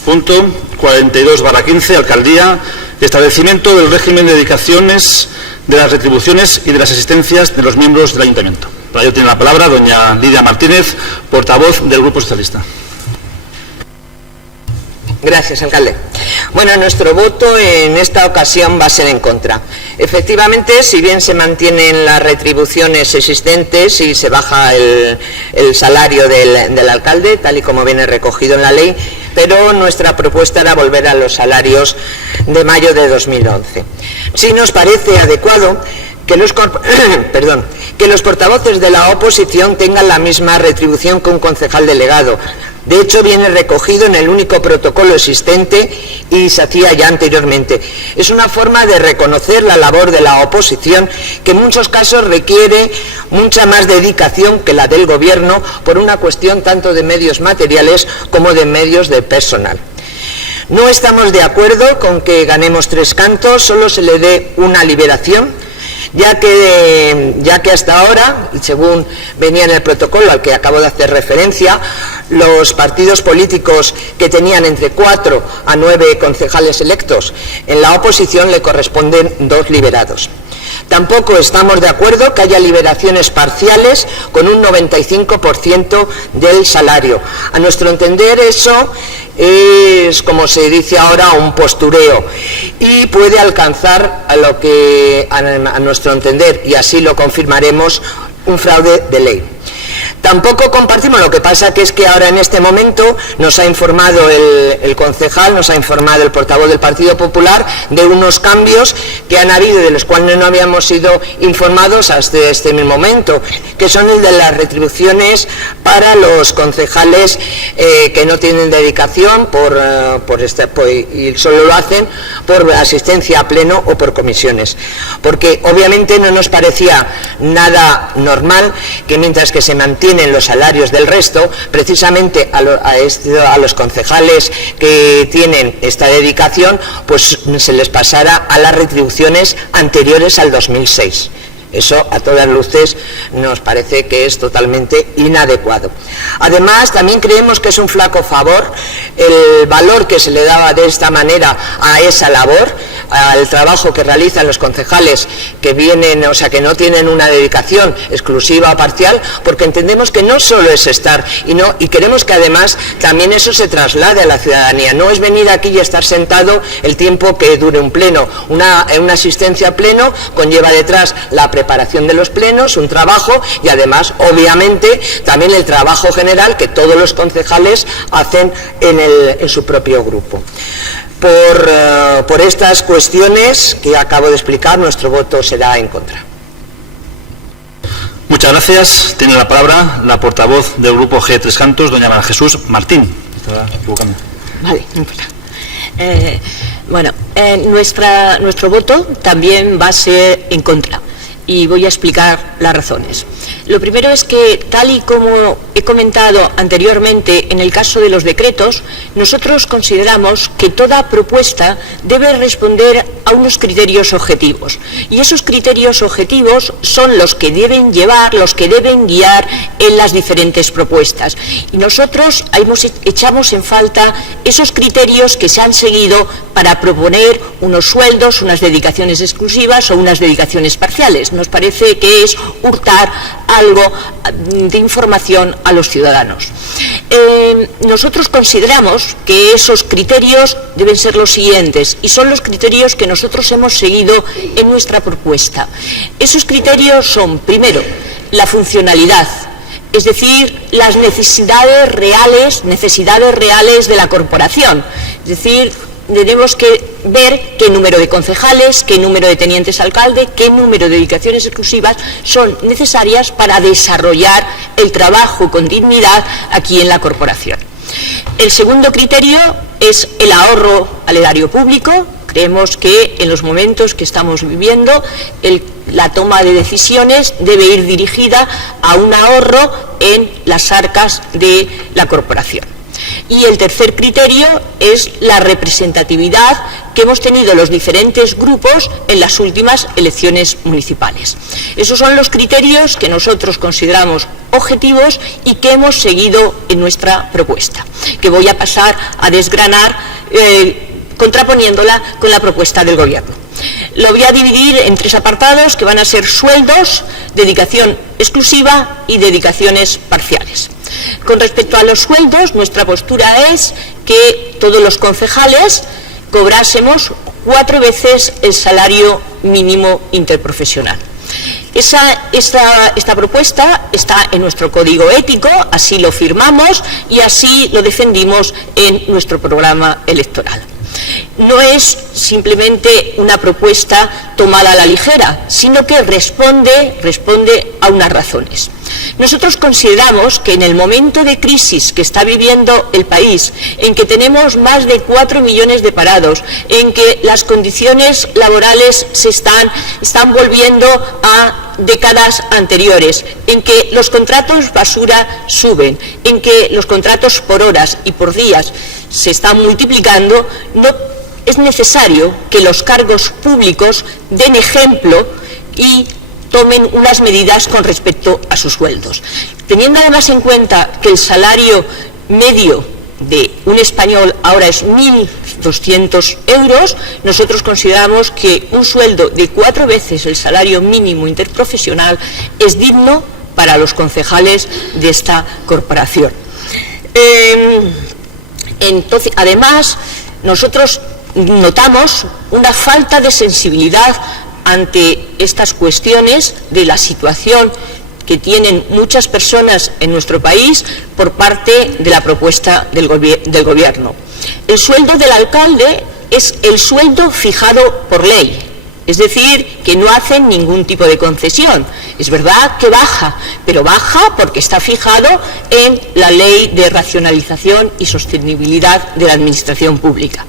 punto, 42/15, Alcaldía, establecimiento del régimen de dedicaciones, de las retribuciones y de las asistencias de los miembros del Ayuntamiento. Para ello tiene la palabra doña Lidia Martínez, portavoz del Grupo Socialista. Gracias, alcalde. Bueno, nuestro voto en esta ocasión va a ser en contra. Efectivamente, si bien se mantienen las retribuciones existentes y se baja el salario del alcalde, tal y como viene recogido en la ley, pero nuestra propuesta era volver a los salarios de mayo de 2011. Sí nos parece adecuado que los portavoces de la oposición tengan la misma retribución que un concejal delegado. De hecho, viene recogido en el único protocolo existente y se hacía ya anteriormente. Es una forma de reconocer la labor de la oposición, que en muchos casos requiere mucha más dedicación que la del gobierno por una cuestión tanto de medios materiales como de medios de personal. No estamos de acuerdo con que Ganemos Tres Cantos solo se le dé una liberación, ya que hasta ahora, y según venía en el protocolo al que acabo de hacer referencia, los partidos políticos que tenían entre 4 a 9 concejales electos en la oposición le corresponden 2 liberados. Tampoco estamos de acuerdo que haya liberaciones parciales con un 95% del salario. A nuestro entender eso es, como se dice ahora, un postureo y puede alcanzar a nuestro entender, y así lo confirmaremos, un fraude de ley. Tampoco compartimos, lo que pasa que es que ahora en este momento nos ha informado el concejal, nos ha informado el portavoz del Partido Popular de unos cambios que han habido y de los cuales no habíamos sido informados hasta este mismo momento, que son el de las retribuciones para los concejales que no tienen dedicación y solo lo hacen por asistencia a pleno o por comisiones. Porque obviamente no nos parecía nada normal que mientras que se mantienen los salarios del resto, precisamente a los concejales que tienen esta dedicación, pues se les pasara a las retribuciones anteriores al 2006. Eso, a todas luces, nos parece que es totalmente inadecuado. Además, también creemos que es un flaco favor el valor que se le daba de esta manera a esa labor, al trabajo que realizan los concejales que vienen, o sea, que no tienen una dedicación exclusiva o parcial, porque entendemos que no solo es estar, y queremos que además también eso se traslade a la ciudadanía. No es venir aquí y estar sentado el tiempo que dure un pleno. Una asistencia a pleno conlleva detrás la preparación de los plenos, un trabajo, y además, obviamente, también el trabajo general que todos los concejales hacen en su propio grupo. Por estas cuestiones que acabo de explicar, nuestro voto será en contra. Muchas gracias. Tiene la palabra la portavoz del Grupo G Tres Cantos, doña María Jesús Martín. Estaba equivocando. Vale, no importa. Nuestro voto también va a ser en contra. Y voy a explicar las razones. Lo primero es que, tal y como he comentado anteriormente en el caso de los decretos, nosotros consideramos que toda propuesta debe responder a unos criterios objetivos. Y esos criterios objetivos son los que deben llevar, los que deben guiar en las diferentes propuestas. Y nosotros echamos en falta esos criterios que se han seguido para proponer unos sueldos, unas dedicaciones exclusivas o unas dedicaciones parciales. Nos parece que es hurtar algo de información a los ciudadanos. Nosotros consideramos que esos criterios deben ser los siguientes, y son los criterios que nosotros hemos seguido en nuestra propuesta. Esos criterios son, primero, la funcionalidad, es decir, las necesidades reales de la corporación, es decir, tenemos que ver qué número de concejales, qué número de tenientes alcalde, qué número de dedicaciones exclusivas son necesarias para desarrollar el trabajo con dignidad aquí en la corporación. El segundo criterio es el ahorro al erario público. Creemos que en los momentos que estamos viviendo, la toma de decisiones debe ir dirigida a un ahorro en las arcas de la corporación. Y el tercer criterio es la representatividad que hemos tenido los diferentes grupos en las últimas elecciones municipales. Esos son los criterios que nosotros consideramos objetivos y que hemos seguido en nuestra propuesta, que voy a pasar a desgranar contraponiéndola con la propuesta del Gobierno. Lo voy a dividir en 3 apartados que van a ser sueldos, dedicación exclusiva y dedicaciones parciales. Con respecto a los sueldos, nuestra postura es que todos los concejales cobrásemos 4 veces el salario mínimo interprofesional. Esta propuesta está en nuestro código ético, así lo firmamos y así lo defendimos en nuestro programa electoral. No es simplemente una propuesta tomada a la ligera, sino que responde a unas razones. Nosotros consideramos que en el momento de crisis que está viviendo el país, en que tenemos más de 4 millones de parados, en que las condiciones laborales se están volviendo a décadas anteriores, en que los contratos basura suben, en que los contratos por horas y por días se están multiplicando, no es necesario que los cargos públicos den ejemplo y tomen unas medidas con respecto a sus sueldos. Teniendo además en cuenta que el salario medio de un español ahora es 1.200 euros, nosotros consideramos que un sueldo de 4 veces el salario mínimo interprofesional es digno para los concejales de esta corporación. Entonces, además, nosotros notamos una falta de sensibilidad ante estas cuestiones de la situación que tienen muchas personas en nuestro país por parte de la propuesta del Gobierno. El sueldo del alcalde es el sueldo fijado por ley, es decir, que no hacen ningún tipo de concesión. Es verdad que baja, pero baja porque está fijado en la Ley de Racionalización y Sostenibilidad de la Administración Pública.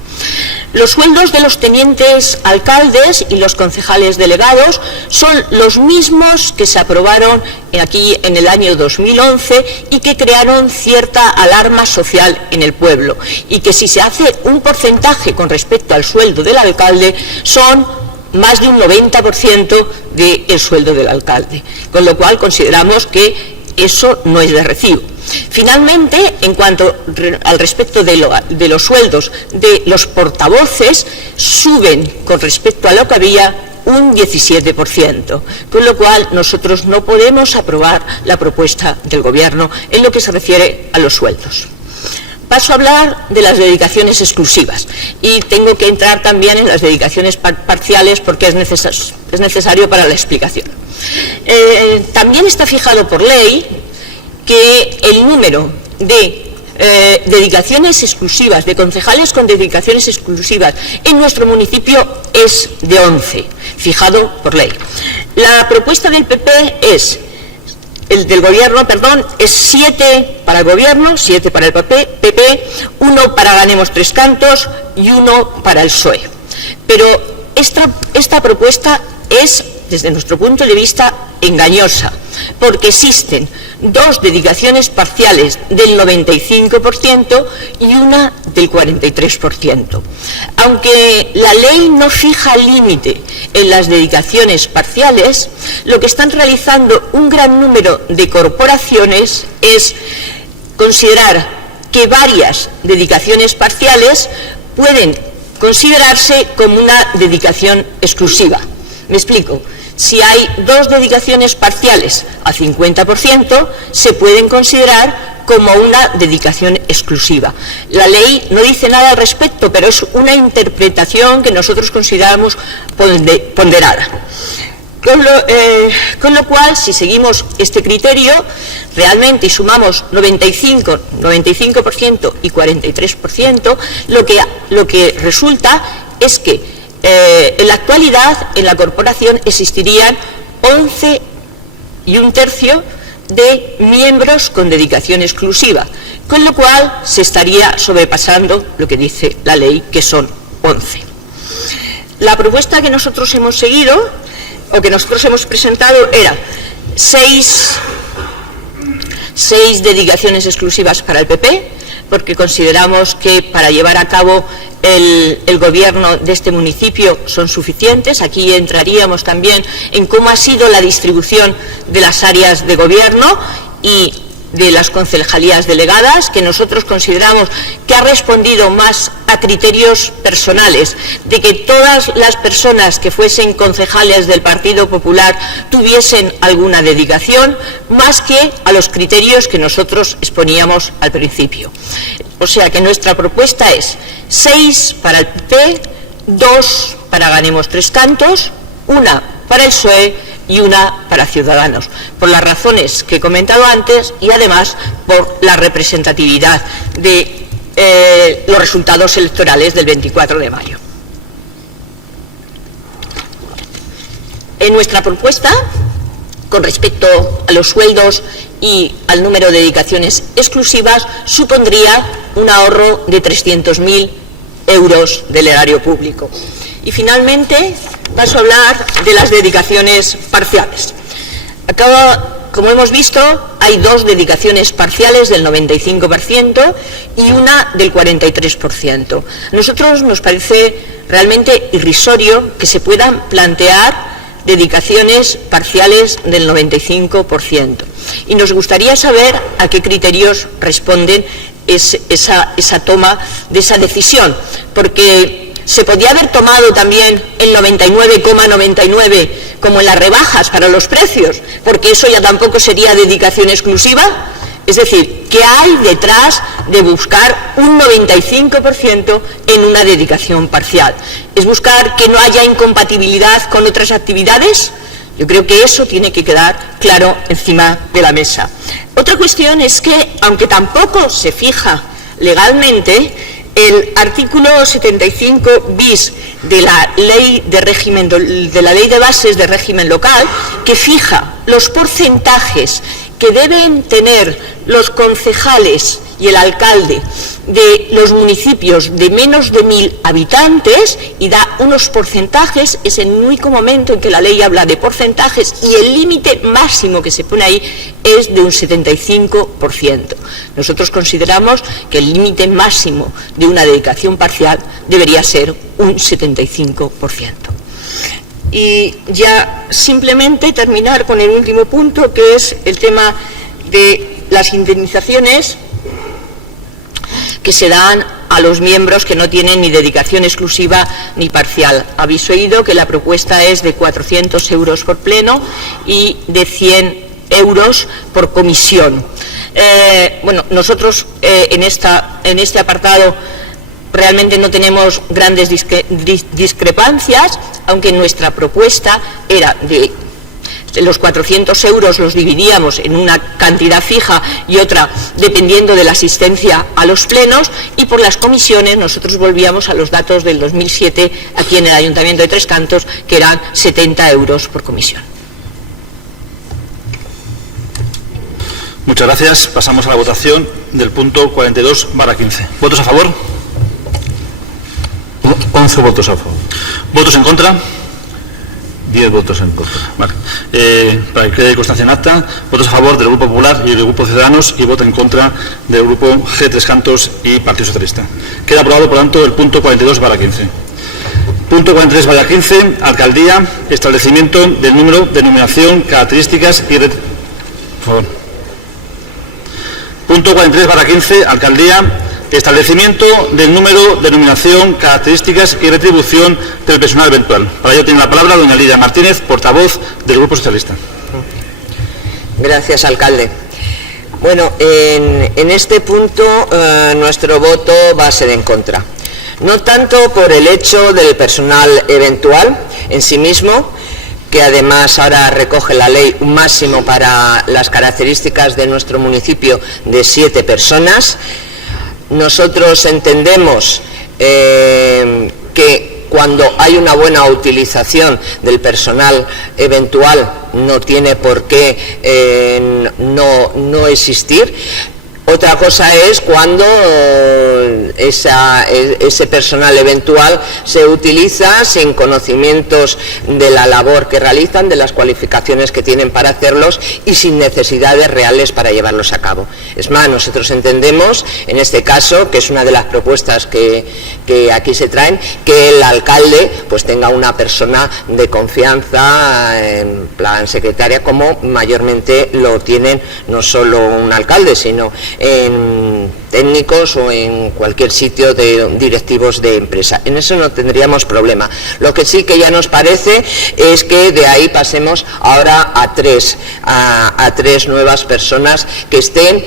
Los sueldos de los tenientes alcaldes y los concejales delegados son los mismos que se aprobaron aquí en el año 2011 y que crearon cierta alarma social en el pueblo, y que si se hace un porcentaje con respecto al sueldo del alcalde son más de un 90% del sueldo del alcalde, con lo cual consideramos que eso no es de recibo. Finalmente, en cuanto al respecto de los sueldos de los portavoces, suben con respecto a lo que había un 17%, con lo cual nosotros no podemos aprobar la propuesta del Gobierno en lo que se refiere a los sueldos. Paso a hablar de las dedicaciones exclusivas y tengo que entrar también en las dedicaciones parciales porque es necesario para la explicación. También está fijado por ley que el número de dedicaciones exclusivas, de concejales con dedicaciones exclusivas en nuestro municipio es de 11, fijado por ley. La propuesta del PP es... El del Gobierno, perdón, es 7 para el Gobierno, 7 para el PP, 1 para Ganemos Tres Cantos y 1 para el PSOE. Pero esta propuesta es, desde nuestro punto de vista, engañosa, porque existen 2 dedicaciones parciales del 95% y una del 43%. Aunque la ley no fija límite en las dedicaciones parciales, lo que están realizando un gran número de corporaciones es considerar que varias dedicaciones parciales pueden considerarse como una dedicación exclusiva. Me explico. Si hay 2 dedicaciones parciales a 50%, se pueden considerar como una dedicación exclusiva. La ley no dice nada al respecto, pero es una interpretación que nosotros consideramos ponderada. Con lo cual, si seguimos este criterio, realmente y sumamos 95% y 43%, lo que resulta es que en la actualidad en la corporación existirían 11 1/3 de miembros con dedicación exclusiva, con lo cual se estaría sobrepasando lo que dice la ley, que son 11. La propuesta que nosotros hemos seguido, o que nosotros hemos presentado, era 6 dedicaciones exclusivas para el PP, porque consideramos que para llevar a cabo el gobierno de este municipio son suficientes. Aquí entraríamos también en cómo ha sido la distribución de las áreas de gobierno y de las concejalías delegadas, que nosotros consideramos que ha respondido más a criterios personales, de que todas las personas que fuesen concejales del Partido Popular tuviesen alguna dedicación, más que a los criterios que nosotros exponíamos al principio. O sea que nuestra propuesta es 6 para el PP, 2 para Ganemos Tres Cantos, 1 para el PSOE y 1 para Ciudadanos, por las razones que he comentado antes y además por la representatividad de los resultados electorales del 24 de mayo. En nuestra propuesta, con respecto a los sueldos y al número de dedicaciones exclusivas, supondría un ahorro de 300.000 euros del erario público. Y finalmente paso a hablar de las dedicaciones parciales. Como hemos visto, hay 2 dedicaciones parciales del 95% y una del 43%. A nosotros nos parece realmente irrisorio que se puedan plantear dedicaciones parciales del 95%. Y nos gustaría saber a qué criterios responden esa toma de esa decisión, porque se podía haber tomado también el 99,99 como en las rebajas para los precios, porque eso ya tampoco sería dedicación exclusiva. Es decir, ¿qué hay detrás de buscar un 95% en una dedicación parcial? ¿Es buscar que no haya incompatibilidad con otras actividades? Yo creo que eso tiene que quedar claro encima de la mesa. Otra cuestión es que, aunque tampoco se fija legalmente, el artículo 75 bis de la ley de bases de régimen local, que fija los porcentajes que deben tener los concejales y el alcalde de los municipios de menos de 1000 habitantes, y da unos porcentajes. Es el único momento en que la ley habla de porcentajes, y el límite máximo que se pone ahí es de un 75%. Nosotros consideramos que el límite máximo de una dedicación parcial debería ser un 75%. Y ya simplemente terminar con el último punto, que es el tema de las indemnizaciones que se dan a los miembros que no tienen ni dedicación exclusiva ni parcial. Habéis oído que la propuesta es de 400 euros por pleno y de 100 euros por comisión. Bueno, nosotros en este apartado realmente no tenemos grandes discrepancias, aunque nuestra propuesta era de los 400 euros los dividíamos en una cantidad fija y otra dependiendo de la asistencia a los plenos, y por las comisiones nosotros volvíamos a los datos del 2007 aquí en el Ayuntamiento de Tres Cantos, que eran 70 euros por comisión. Muchas gracias. Pasamos a la votación del punto 42/15. ¿Votos a favor? 11 votos a favor. ¿Votos en contra? 10 votos en contra. Vale. Para que quede constancia en acta, votos a favor del Grupo Popular y del Grupo Ciudadanos, y voto en contra del Grupo G Tres Cantos y Partido Socialista. Queda aprobado, por tanto, el punto 42/15. Punto 43/15, Alcaldía, establecimiento del número, denominación, características y... Por favor. Punto 43/15, Alcaldía, establecimiento del número, denominación, características y retribución del personal eventual. Para ello tiene la palabra doña Lidia Martínez, portavoz del Grupo Socialista. Gracias, alcalde. Bueno, en este punto nuestro voto va a ser en contra. No tanto por el hecho del personal eventual en sí mismo, que además ahora recoge la ley un máximo para las características de nuestro municipio de 7 personas. Nosotros entendemos que cuando hay una buena utilización del personal eventual no tiene por qué no existir. Otra cosa es cuando ese personal eventual se utiliza sin conocimientos de la labor que realizan, de las cualificaciones que tienen para hacerlos y sin necesidades reales para llevarlos a cabo. Es más, nosotros entendemos, en este caso, que es una de las propuestas que aquí se traen, que el alcalde pues tenga una persona de confianza en plan secretaria, como mayormente lo tienen no solo un alcalde, sino en técnicos o en cualquier sitio de directivos de empresa. En eso no tendríamos problema. Lo que sí que ya nos parece es que de ahí pasemos ahora a tres nuevas personas que estén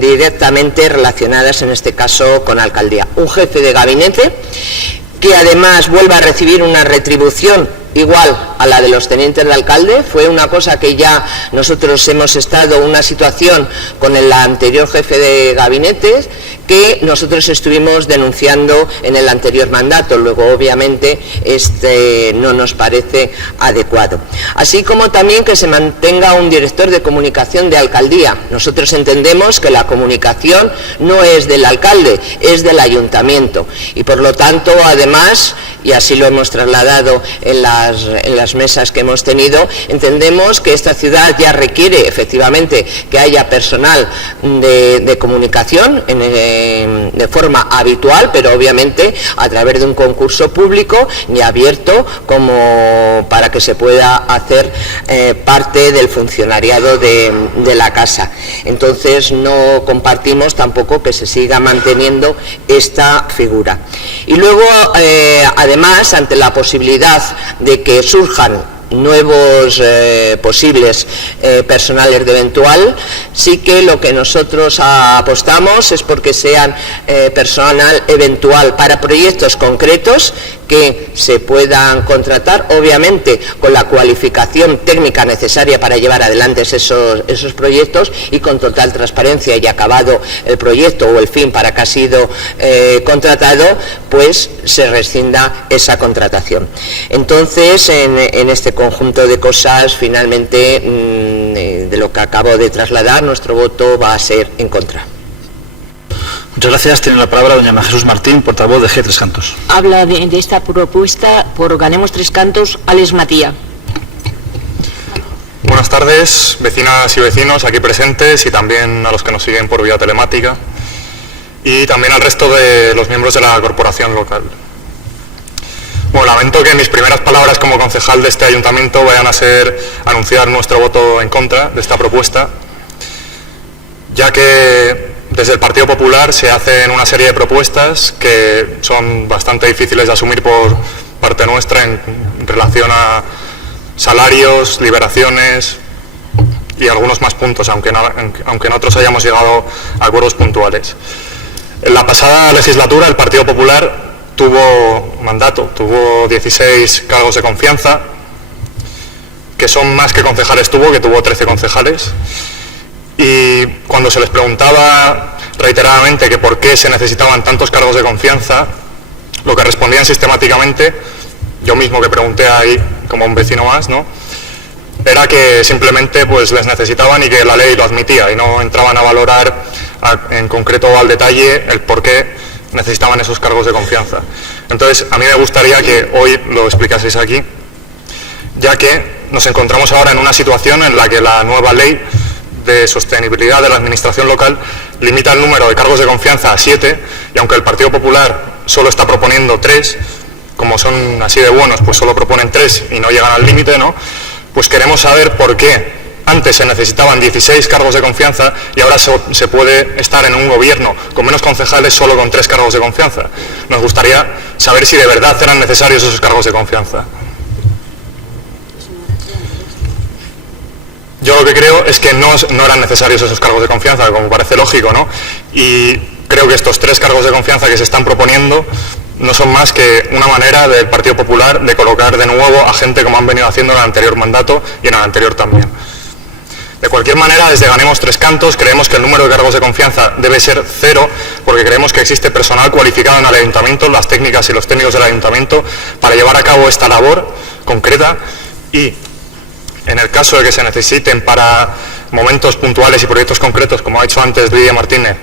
directamente relacionadas, en este caso con alcaldía. Un jefe de gabinete que además vuelva a recibir una retribución igual a la de los tenientes de alcalde. Fue una cosa que ya nosotros hemos estado, una situación con el anterior jefe de gabinetes que nosotros estuvimos denunciando en el anterior mandato. Luego, obviamente, no nos parece adecuado. Así como también que se mantenga un director de comunicación de alcaldía. Nosotros entendemos que la comunicación no es del alcalde, es del ayuntamiento. Y por lo tanto, además, y así lo hemos trasladado en las mesas que hemos tenido, entendemos que esta ciudad ya requiere efectivamente que haya personal de comunicación de forma habitual, pero obviamente a través de un concurso público y abierto como para que se pueda hacer parte del funcionariado de la casa. Entonces no compartimos tampoco que se siga manteniendo esta figura. Y luego, además, ante la posibilidad de que surjan nuevos posibles personales de eventual, sí que lo que nosotros apostamos es porque sean personal eventual para proyectos concretos que se puedan contratar, obviamente con la cualificación técnica necesaria para llevar adelante esos proyectos y con total transparencia, y acabado el proyecto o el fin para que ha sido contratado, pues se rescinda esa contratación. Entonces, en este conjunto de cosas, finalmente, de lo que acabo de trasladar, nuestro voto va a ser en contra. Muchas gracias. Tiene la palabra doña María Jesús Martín, portavoz de G3 Cantos. Habla de esta propuesta por Ganemos Tres Cantos, Alex Matía. Buenas tardes, vecinas y vecinos aquí presentes y también a los que nos siguen por vía telemática y también al resto de los miembros de la corporación local. Bueno, lamento que mis primeras palabras como concejal de este ayuntamiento vayan a ser anunciar nuestro voto en contra de esta propuesta, ya que desde el Partido Popular se hacen una serie de propuestas que son bastante difíciles de asumir por parte nuestra en relación a salarios, liberaciones y algunos más puntos, aunque en otros hayamos llegado a acuerdos puntuales. En la pasada legislatura el Partido Popular tuvo mandato, tuvo 16 cargos de confianza, que son más que concejales tuvo, que tuvo 13 concejales. Y cuando se les preguntaba reiteradamente que por qué se necesitaban tantos cargos de confianza, lo que respondían sistemáticamente, yo mismo que pregunté ahí como un vecino más, ¿no?, era que simplemente pues les necesitaban y que la ley lo admitía y no entraban a valorar en concreto al detalle el por qué necesitaban esos cargos de confianza. Entonces, a mí me gustaría que hoy lo explicaseis aquí, ya que nos encontramos ahora en una situación en la que la nueva ley de sostenibilidad de la administración local limita el número de cargos de confianza a 7, y aunque el Partido Popular solo está proponiendo 3, como son así de buenos, pues solo proponen 3 y no llegan al límite, ¿no?, pues queremos saber por qué antes se necesitaban 16 cargos de confianza y ahora se puede estar en un gobierno con menos concejales solo con 3 cargos de confianza. Nos gustaría saber si de verdad eran necesarios esos cargos de confianza. Yo lo que creo es que no eran necesarios esos cargos de confianza, como parece lógico, ¿no? Y creo que estos 3 cargos de confianza que se están proponiendo no son más que una manera del Partido Popular de colocar de nuevo a gente como han venido haciendo en el anterior mandato y en el anterior también. De cualquier manera, desde Ganemos Tres Cantos creemos que el número de cargos de confianza debe ser 0, porque creemos que existe personal cualificado en el ayuntamiento, las técnicas y los técnicos del ayuntamiento, para llevar a cabo esta labor concreta, y en el caso de que se necesiten para momentos puntuales y proyectos concretos, como ha dicho antes Lidia Martínez,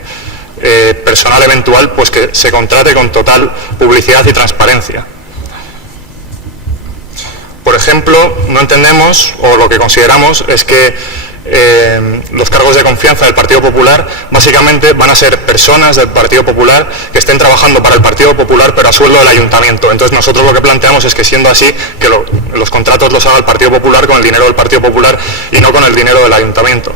personal eventual, pues que se contrate con total publicidad y transparencia. Por ejemplo, no entendemos, o lo que consideramos es que los cargos de confianza del Partido Popular básicamente van a ser personas del Partido Popular que estén trabajando para el Partido Popular pero a sueldo del Ayuntamiento. Entonces nosotros lo que planteamos es que, siendo así, que los contratos los haga el Partido Popular con el dinero del Partido Popular y no con el dinero del Ayuntamiento.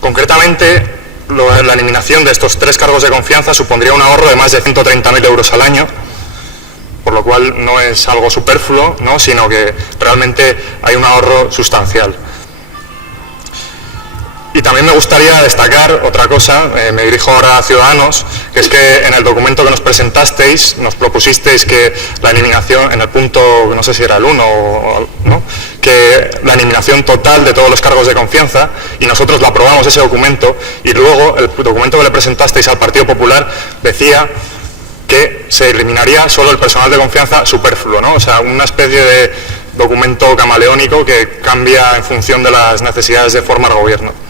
Concretamente, la eliminación de estos 3 cargos de confianza supondría un ahorro de más de 130.000 euros al año, por lo cual no es algo superfluo, ¿no?, sino que realmente hay un ahorro sustancial. Y también me gustaría destacar otra cosa, me dirijo ahora a Ciudadanos, que es que en el documento que nos presentasteis, nos propusisteis que la eliminación, en el punto, no sé si era el 1, ¿no?, que la eliminación total de todos los cargos de confianza, y nosotros lo aprobamos ese documento, y luego el documento que le presentasteis al Partido Popular decía que se eliminaría solo el personal de confianza superfluo, ¿no? O sea, una especie de documento camaleónico que cambia en función de las necesidades de formar gobierno.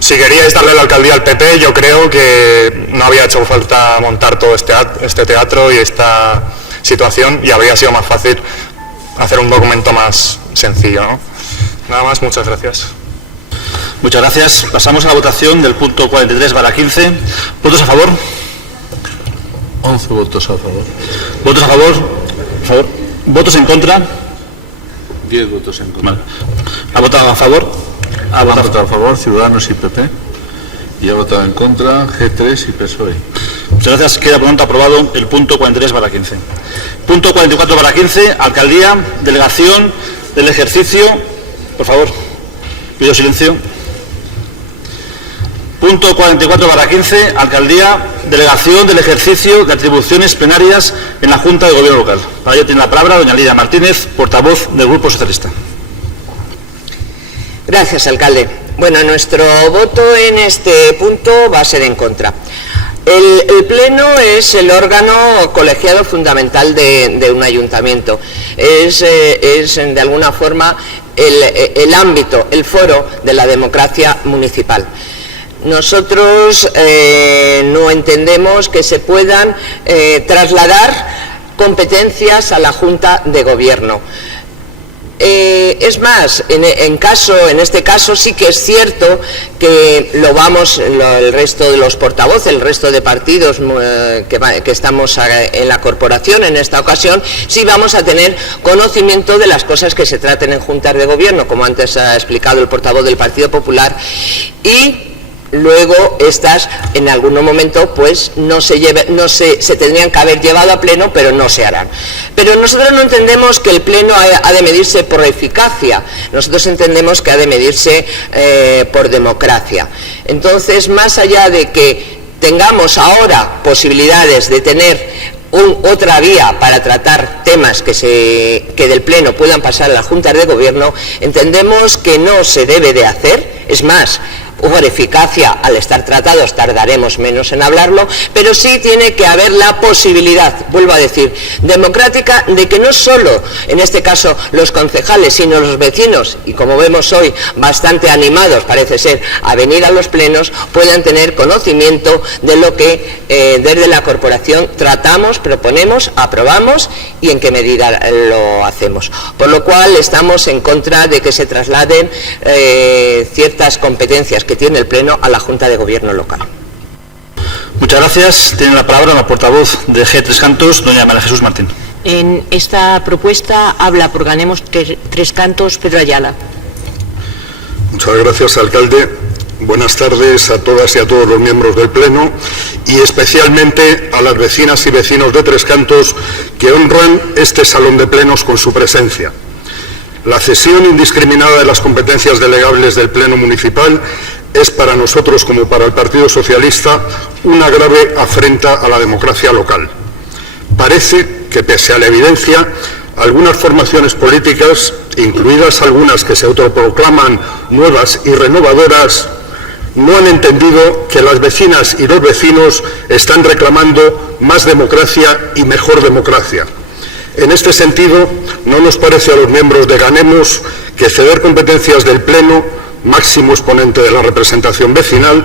si queríais darle la alcaldía al PP, yo creo que no había hecho falta montar todo este teatro y esta situación, y habría sido más fácil hacer un documento más sencillo, ¿no? Nada más, muchas gracias. Muchas gracias. Pasamos a la votación del punto 43/15. ¿Votos a favor? 11 votos a favor. ¿Votos a favor? ¿Votos en contra? 10 votos en contra. Vale. ¿Ha votado a favor? Ha votado a favor Ciudadanos y PP. Y ha votado en contra G3 y PSOE. Muchas gracias. Queda por tanto aprobado el punto 43/15. Punto 44/15. Alcaldía, delegación del ejercicio. Por favor, pido silencio. Punto 44/15. Alcaldía, delegación del ejercicio de atribuciones plenarias en la Junta de Gobierno Local. Para ello tiene la palabra doña Lidia Martínez, portavoz del Grupo Socialista. Gracias, alcalde. Bueno, nuestro voto en este punto va a ser en contra. El Pleno es el órgano colegiado fundamental de un ayuntamiento. Es de alguna forma el ámbito, el foro de la democracia municipal. Nosotros no entendemos que se puedan trasladar competencias a la Junta de Gobierno. Es más, en este caso sí que es cierto que el resto de los portavoces, el resto de partidos que estamos en la corporación en esta ocasión, sí vamos a tener conocimiento de las cosas que se traten en juntas de gobierno, como antes ha explicado el portavoz del Partido Popular, y luego estas en algún momento pues se tendrían que haber llevado a pleno, pero no se harán. Pero nosotros no entendemos que el pleno ha de medirse por eficacia, nosotros entendemos que ha de medirse por democracia. Entonces, más allá de que tengamos ahora posibilidades de tener otra vía para tratar temas que del Pleno puedan pasar a las juntas de gobierno, entendemos que no se debe de hacer. Es más, por eficacia, al estar tratados tardaremos menos en hablarlo, pero sí tiene que haber la posibilidad, vuelvo a decir, democrática, de que no solo, en este caso, los concejales, sino los vecinos, y como vemos hoy, bastante animados, parece ser, a venir a los plenos, puedan tener conocimiento de lo que desde la corporación tratamos, proponemos, aprobamos y en qué medida lo hacemos. Por lo cual estamos en contra de que se trasladen ciertas competencias que tiene el Pleno a la Junta de Gobierno local. Muchas gracias. Tiene la palabra la portavoz de G3 Cantos, doña María Jesús Martín. En esta propuesta habla por Ganemos Tres Cantos Pedro Ayala. Muchas gracias, alcalde. Buenas tardes a todas y a todos los miembros del Pleno y especialmente a las vecinas y vecinos de Tres Cantos que honran este salón de plenos con su presencia. La cesión indiscriminada de las competencias delegables del Pleno Municipal es para nosotros, como para el Partido Socialista, una grave afrenta a la democracia local. Parece que, pese a la evidencia, algunas formaciones políticas, incluidas algunas que se autoproclaman nuevas y renovadoras, no han entendido que las vecinas y los vecinos están reclamando más democracia y mejor democracia. En este sentido, no nos parece a los miembros de Ganemos que ceder competencias del Pleno, máximo exponente de la representación vecinal,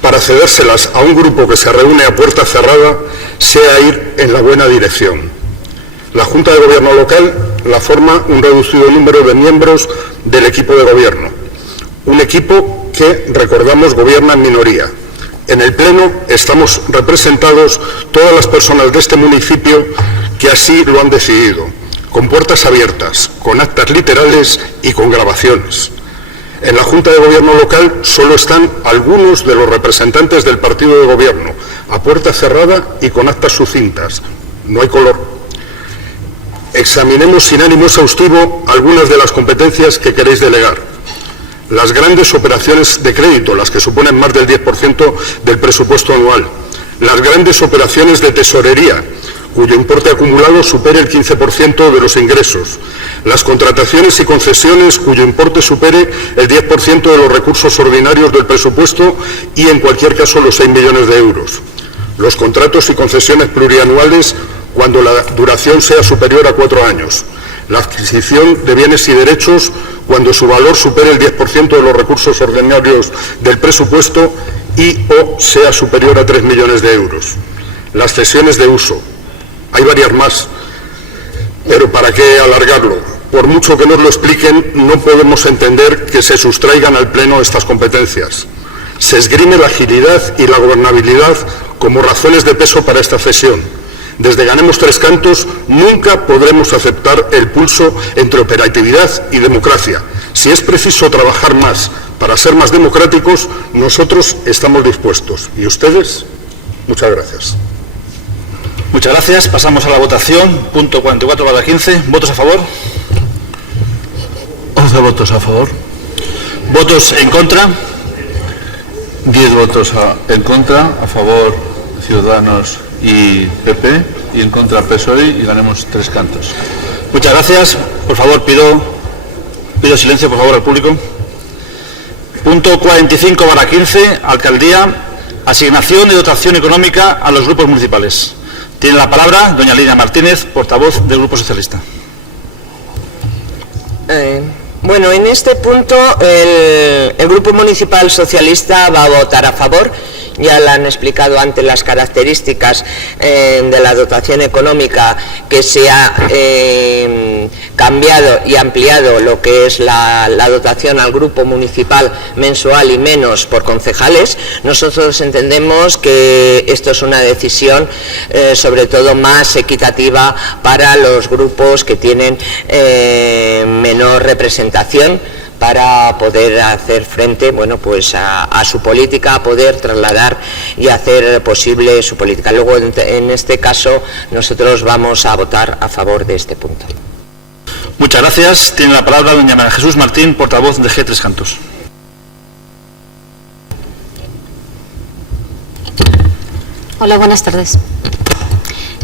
para cedérselas a un grupo que se reúne a puerta cerrada, sea ir en la buena dirección. La Junta de Gobierno local la forma un reducido número de miembros del equipo de gobierno, un equipo que, recordamos, gobierna en minoría. En el Pleno estamos representados todas las personas de este municipio que así lo han decidido, con puertas abiertas, con actas literales y con grabaciones. En la Junta de Gobierno local solo están algunos de los representantes del partido de gobierno, a puerta cerrada y con actas sucintas. No hay color. Examinemos sin ánimo exhaustivo algunas de las competencias que queréis delegar. Las grandes operaciones de crédito, las que suponen más del 10% del presupuesto anual. Las grandes operaciones de tesorería, cuyo importe acumulado supere el 15% de los ingresos. Las contrataciones y concesiones, cuyo importe supere el 10% de los recursos ordinarios del presupuesto y, en cualquier caso, los 6 millones de euros. Los contratos y concesiones plurianuales, cuando la duración sea superior a 4 años. La adquisición de bienes y derechos cuando su valor supere el 10% de los recursos ordinarios del presupuesto y o sea superior a 3 millones de euros. Las cesiones de uso. Hay varias más, pero ¿para qué alargarlo? Por mucho que nos lo expliquen, no podemos entender que se sustraigan al Pleno estas competencias. Se esgrime la agilidad y la gobernabilidad como razones de peso para esta cesión. Desde Ganemos Tres Cantos nunca podremos aceptar el pulso entre operatividad y democracia. Si es preciso trabajar más para ser más democráticos, nosotros estamos dispuestos. ¿Y ustedes? Muchas gracias. Muchas gracias. Pasamos a la votación. Punto 44/15. ¿Votos a favor? 11 votos a favor. ¿Votos en contra? 10 votos en contra, a favor Ciudadanos y PP, y en contra PSOE, y Ganemos Tres Cantos. Muchas gracias. Por favor, pido silencio, por favor, al público. Punto 45/15, Alcaldía, asignación de dotación económica a los grupos municipales. Tiene la palabra doña Lidia Martínez, portavoz del Grupo Socialista. Bueno, en este punto el Grupo Municipal Socialista va a votar a favor. Ya le han explicado antes las características de la dotación económica, que se ha cambiado y ampliado lo que es la dotación al grupo municipal mensual y menos por concejales. Nosotros entendemos que esto es una decisión sobre todo más equitativa para los grupos que tienen menor representación, para poder hacer frente, bueno, pues a su política, a poder trasladar y hacer posible su política. Luego, en este caso, nosotros vamos a votar a favor de este punto. Muchas gracias. Tiene la palabra doña María Jesús Martín, portavoz de G Tres Cantos. Hola, buenas tardes.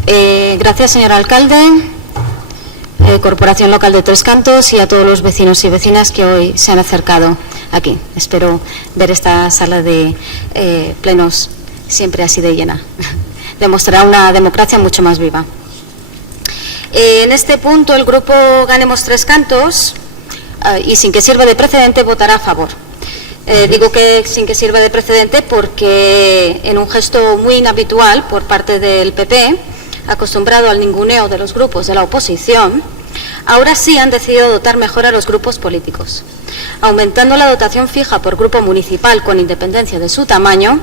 Gracias, señor alcalde, Corporación Local de Tres Cantos, y a todos los vecinos y vecinas que hoy se han acercado aquí. Espero ver esta sala de plenos siempre así de llena. Demostrará una democracia mucho más viva. En este punto, el grupo Ganemos Tres Cantos, y sin que sirva de precedente, votará a favor. Digo que sin que sirva de precedente porque, en un gesto muy inhabitual por parte del PP, acostumbrado al ninguneo de los grupos de la oposición, ahora sí han decidido dotar mejor a los grupos políticos, aumentando la dotación fija por grupo municipal con independencia de su tamaño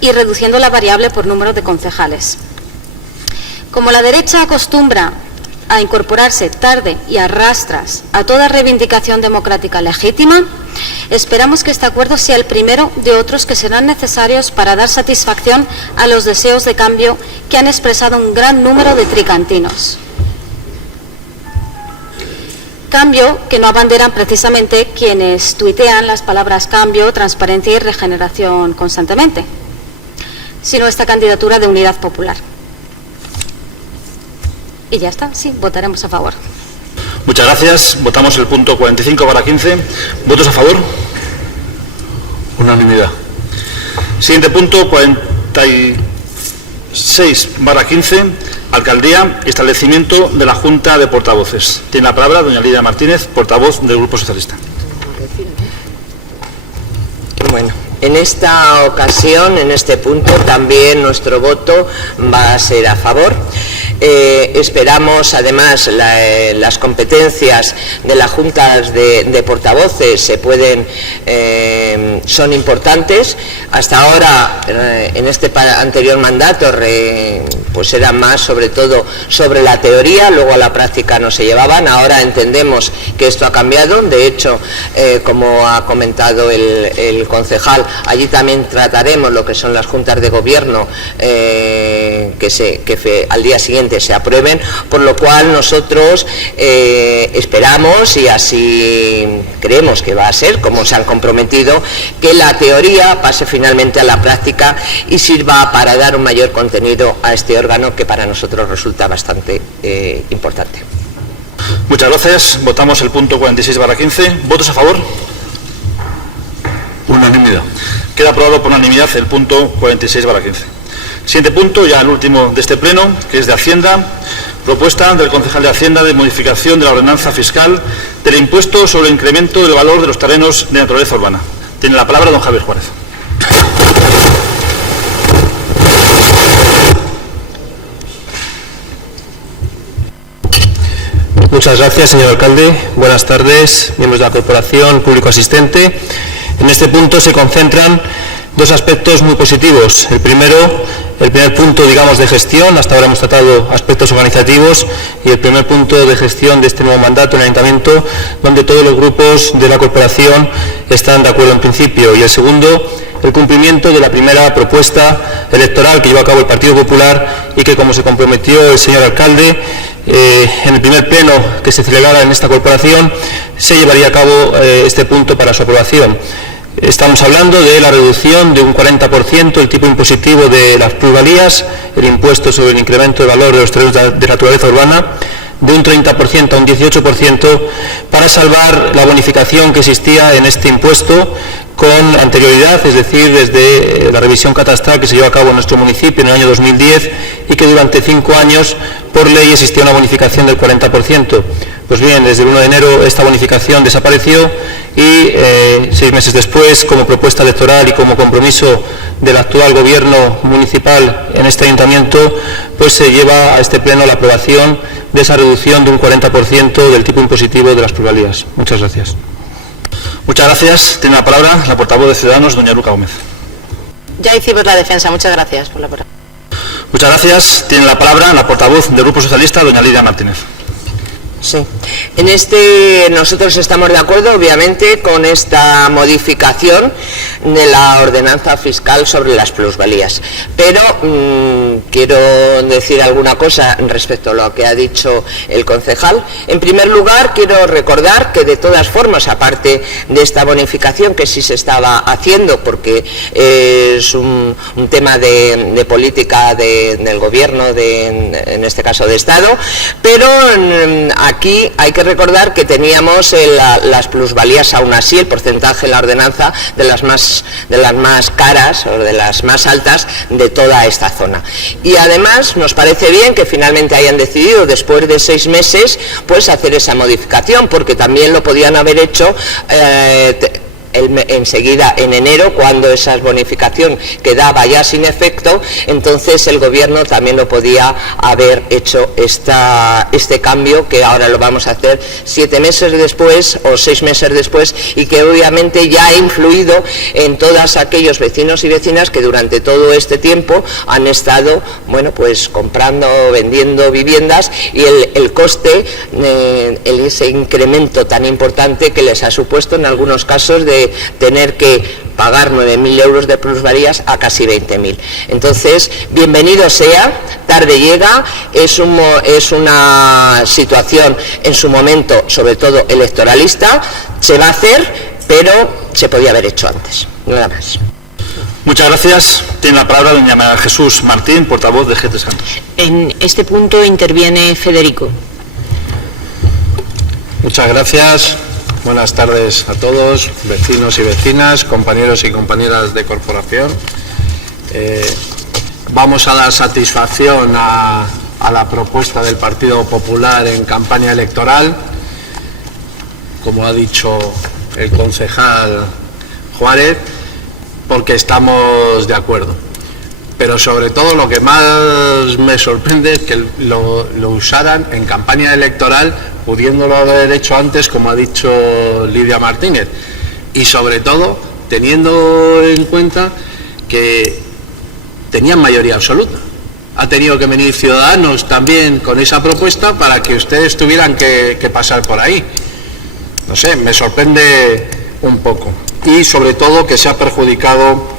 y reduciendo la variable por número de concejales. Como la derecha acostumbra a incorporarse tarde y a rastras a toda reivindicación democrática legítima, esperamos que este acuerdo sea el primero de otros que serán necesarios para dar satisfacción a los deseos de cambio que han expresado un gran número de tricantinos. Cambio que no abanderan precisamente quienes tuitean las palabras cambio, transparencia y regeneración constantemente, sino esta candidatura de Unidad Popular. Y ya está, sí, votaremos a favor. Muchas gracias. Votamos el punto 45/15. ¿Votos a favor? Unanimidad. Siguiente punto, 46/15, Alcaldía, establecimiento de la Junta de Portavoces. Tiene la palabra doña Lidia Martínez, portavoz del Grupo Socialista. Bueno, en esta ocasión, en este punto, también nuestro voto va a ser a favor. Esperamos, además, las competencias de las juntas de portavoces son importantes. Hasta ahora, en este anterior mandato, pues era más sobre todo sobre la teoría, luego a la práctica no se llevaban. Ahora entendemos que esto ha cambiado. De hecho, como ha comentado el concejal, allí también trataremos lo que son las juntas de gobierno que al día siguiente se aprueben, por lo cual nosotros esperamos, y así creemos que va a ser, como se han comprometido, que la teoría pase finalmente a la práctica y sirva para dar un mayor contenido a este órgano, que para nosotros resulta bastante importante. Muchas gracias. Votamos el punto 46/15. ¿Votos a favor? Unanimidad. Queda aprobado por unanimidad el punto 46/15. Siguiente punto, ya el último de este pleno, que es de Hacienda. Propuesta del concejal de Hacienda de modificación de la ordenanza fiscal del impuesto sobre el incremento del valor de los terrenos de naturaleza urbana. Tiene la palabra don Javier Juárez. Muchas gracias, señor alcalde. Buenas tardes, miembros de la corporación, público asistente. En este punto se concentran dos aspectos muy positivos. El primer punto, digamos, de gestión. Hasta ahora hemos tratado aspectos organizativos, y el primer punto de gestión de este nuevo mandato en el ayuntamiento, donde todos los grupos de la corporación están de acuerdo en principio. Y el segundo, el cumplimiento de la primera propuesta electoral que llevó a cabo el Partido Popular y que, como se comprometió el señor alcalde, en el primer pleno que se celebrara en esta corporación, se llevaría a cabo este punto para su aprobación. Estamos hablando de la reducción de un 40% el tipo impositivo de las plusvalías, el impuesto sobre el incremento de valor de los terrenos de naturaleza urbana, de un 30% a un 18%, para salvar la bonificación que existía en este impuesto con anterioridad, es decir, desde la revisión catastral que se llevó a cabo en nuestro municipio en el año 2010, y que durante 5 años, por ley, existía una bonificación del 40%. Pues bien, desde el 1 de enero esta bonificación desapareció y 6 meses después, como propuesta electoral y como compromiso del actual gobierno municipal en este ayuntamiento, pues se lleva a este pleno la aprobación de esa reducción de un 40% del tipo impositivo de las plusvalías. Muchas gracias. Muchas gracias. Tiene la palabra la portavoz de Ciudadanos, doña Luca Gómez. Ya hicimos la defensa. Muchas gracias por la palabra. Muchas gracias. Tiene la palabra la portavoz del Grupo Socialista, doña Lidia Martínez. Sí, nosotros estamos de acuerdo, obviamente, con esta modificación de la ordenanza fiscal sobre las plusvalías, pero quiero decir alguna cosa respecto a lo que ha dicho el concejal. En primer lugar, quiero recordar que, de todas formas, aparte de esta bonificación que sí se estaba haciendo, porque es un tema de política del gobierno, en este caso de Estado, pero aquí hay que recordar que teníamos las plusvalías, aún así, el porcentaje en la ordenanza de las más caras o de las más altas de toda esta zona. Y además nos parece bien que finalmente hayan decidido, después de 6 meses, pues hacer esa modificación, porque también lo podían haber hecho enseguida, en enero, cuando esa bonificación quedaba ya sin efecto. Entonces el gobierno también lo podía haber hecho este cambio, que ahora lo vamos a hacer 7 meses después o 6 meses después, y que obviamente ya ha influido en todos aquellos vecinos y vecinas que durante todo este tiempo han estado, bueno, pues comprando o vendiendo viviendas, y el coste, ese incremento tan importante que les ha supuesto en algunos casos de tener que pagar 9.000 euros de plusvalías a casi 20.000. Entonces, bienvenido sea, tarde llega, es una situación en su momento, sobre todo electoralista, se va a hacer, pero se podía haber hecho antes. Nada más. Muchas gracias. Tiene la palabra doña María Jesús Martín, portavoz de G3 Cantos. En este punto interviene Federico. Muchas gracias. Buenas tardes a todos, vecinos y vecinas, compañeros y compañeras de corporación. Vamos a dar satisfacción a la propuesta del Partido Popular en campaña electoral, como ha dicho el concejal Juárez, porque estamos de acuerdo. Pero sobre todo lo que más me sorprende es que lo usaran en campaña electoral, pudiéndolo haber hecho antes, como ha dicho Lidia Martínez, y sobre todo teniendo en cuenta que tenían mayoría absoluta. Ha tenido que venir Ciudadanos también con esa propuesta para que ustedes tuvieran que pasar por ahí. No sé, me sorprende un poco. Y sobre todo que se ha perjudicado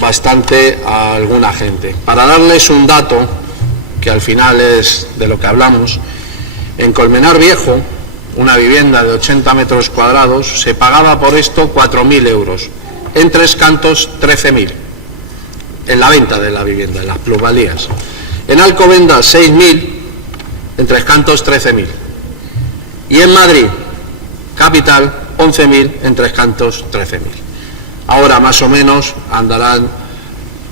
bastante a alguna gente. Para darles un dato, que al final es de lo que hablamos, en Colmenar Viejo, una vivienda de 80 metros cuadrados, se pagaba por esto 4.000 euros. En Tres Cantos, 13.000. En la venta de la vivienda, en las plusvalías. En Alcobendas, 6.000. En Tres Cantos, 13.000. Y en Madrid, capital, 11.000. En Tres Cantos, 13.000. Ahora más o menos andarán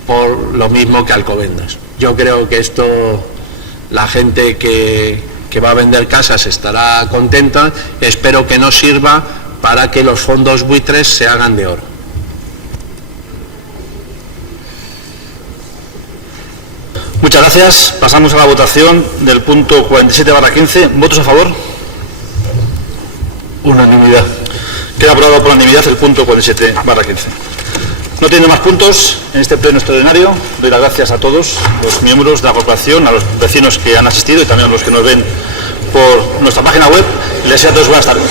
por lo mismo que Alcobendas. Yo creo que esto la gente que va a vender casas estará contenta. Espero que nos sirva para que los fondos buitres se hagan de oro. Muchas gracias. Pasamos a la votación del punto 47/15. ¿Votos a favor? Unanimidad. Queda aprobado por unanimidad el punto 47/15. No teniendo más puntos en este pleno extraordinario, doy las gracias a todos los miembros de la corporación, a los vecinos que han asistido y también a los que nos ven por nuestra página web. Les deseo a todos buenas tardes.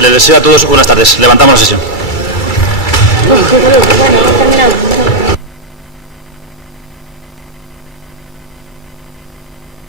Les deseo a todos buenas tardes. Levantamos la sesión.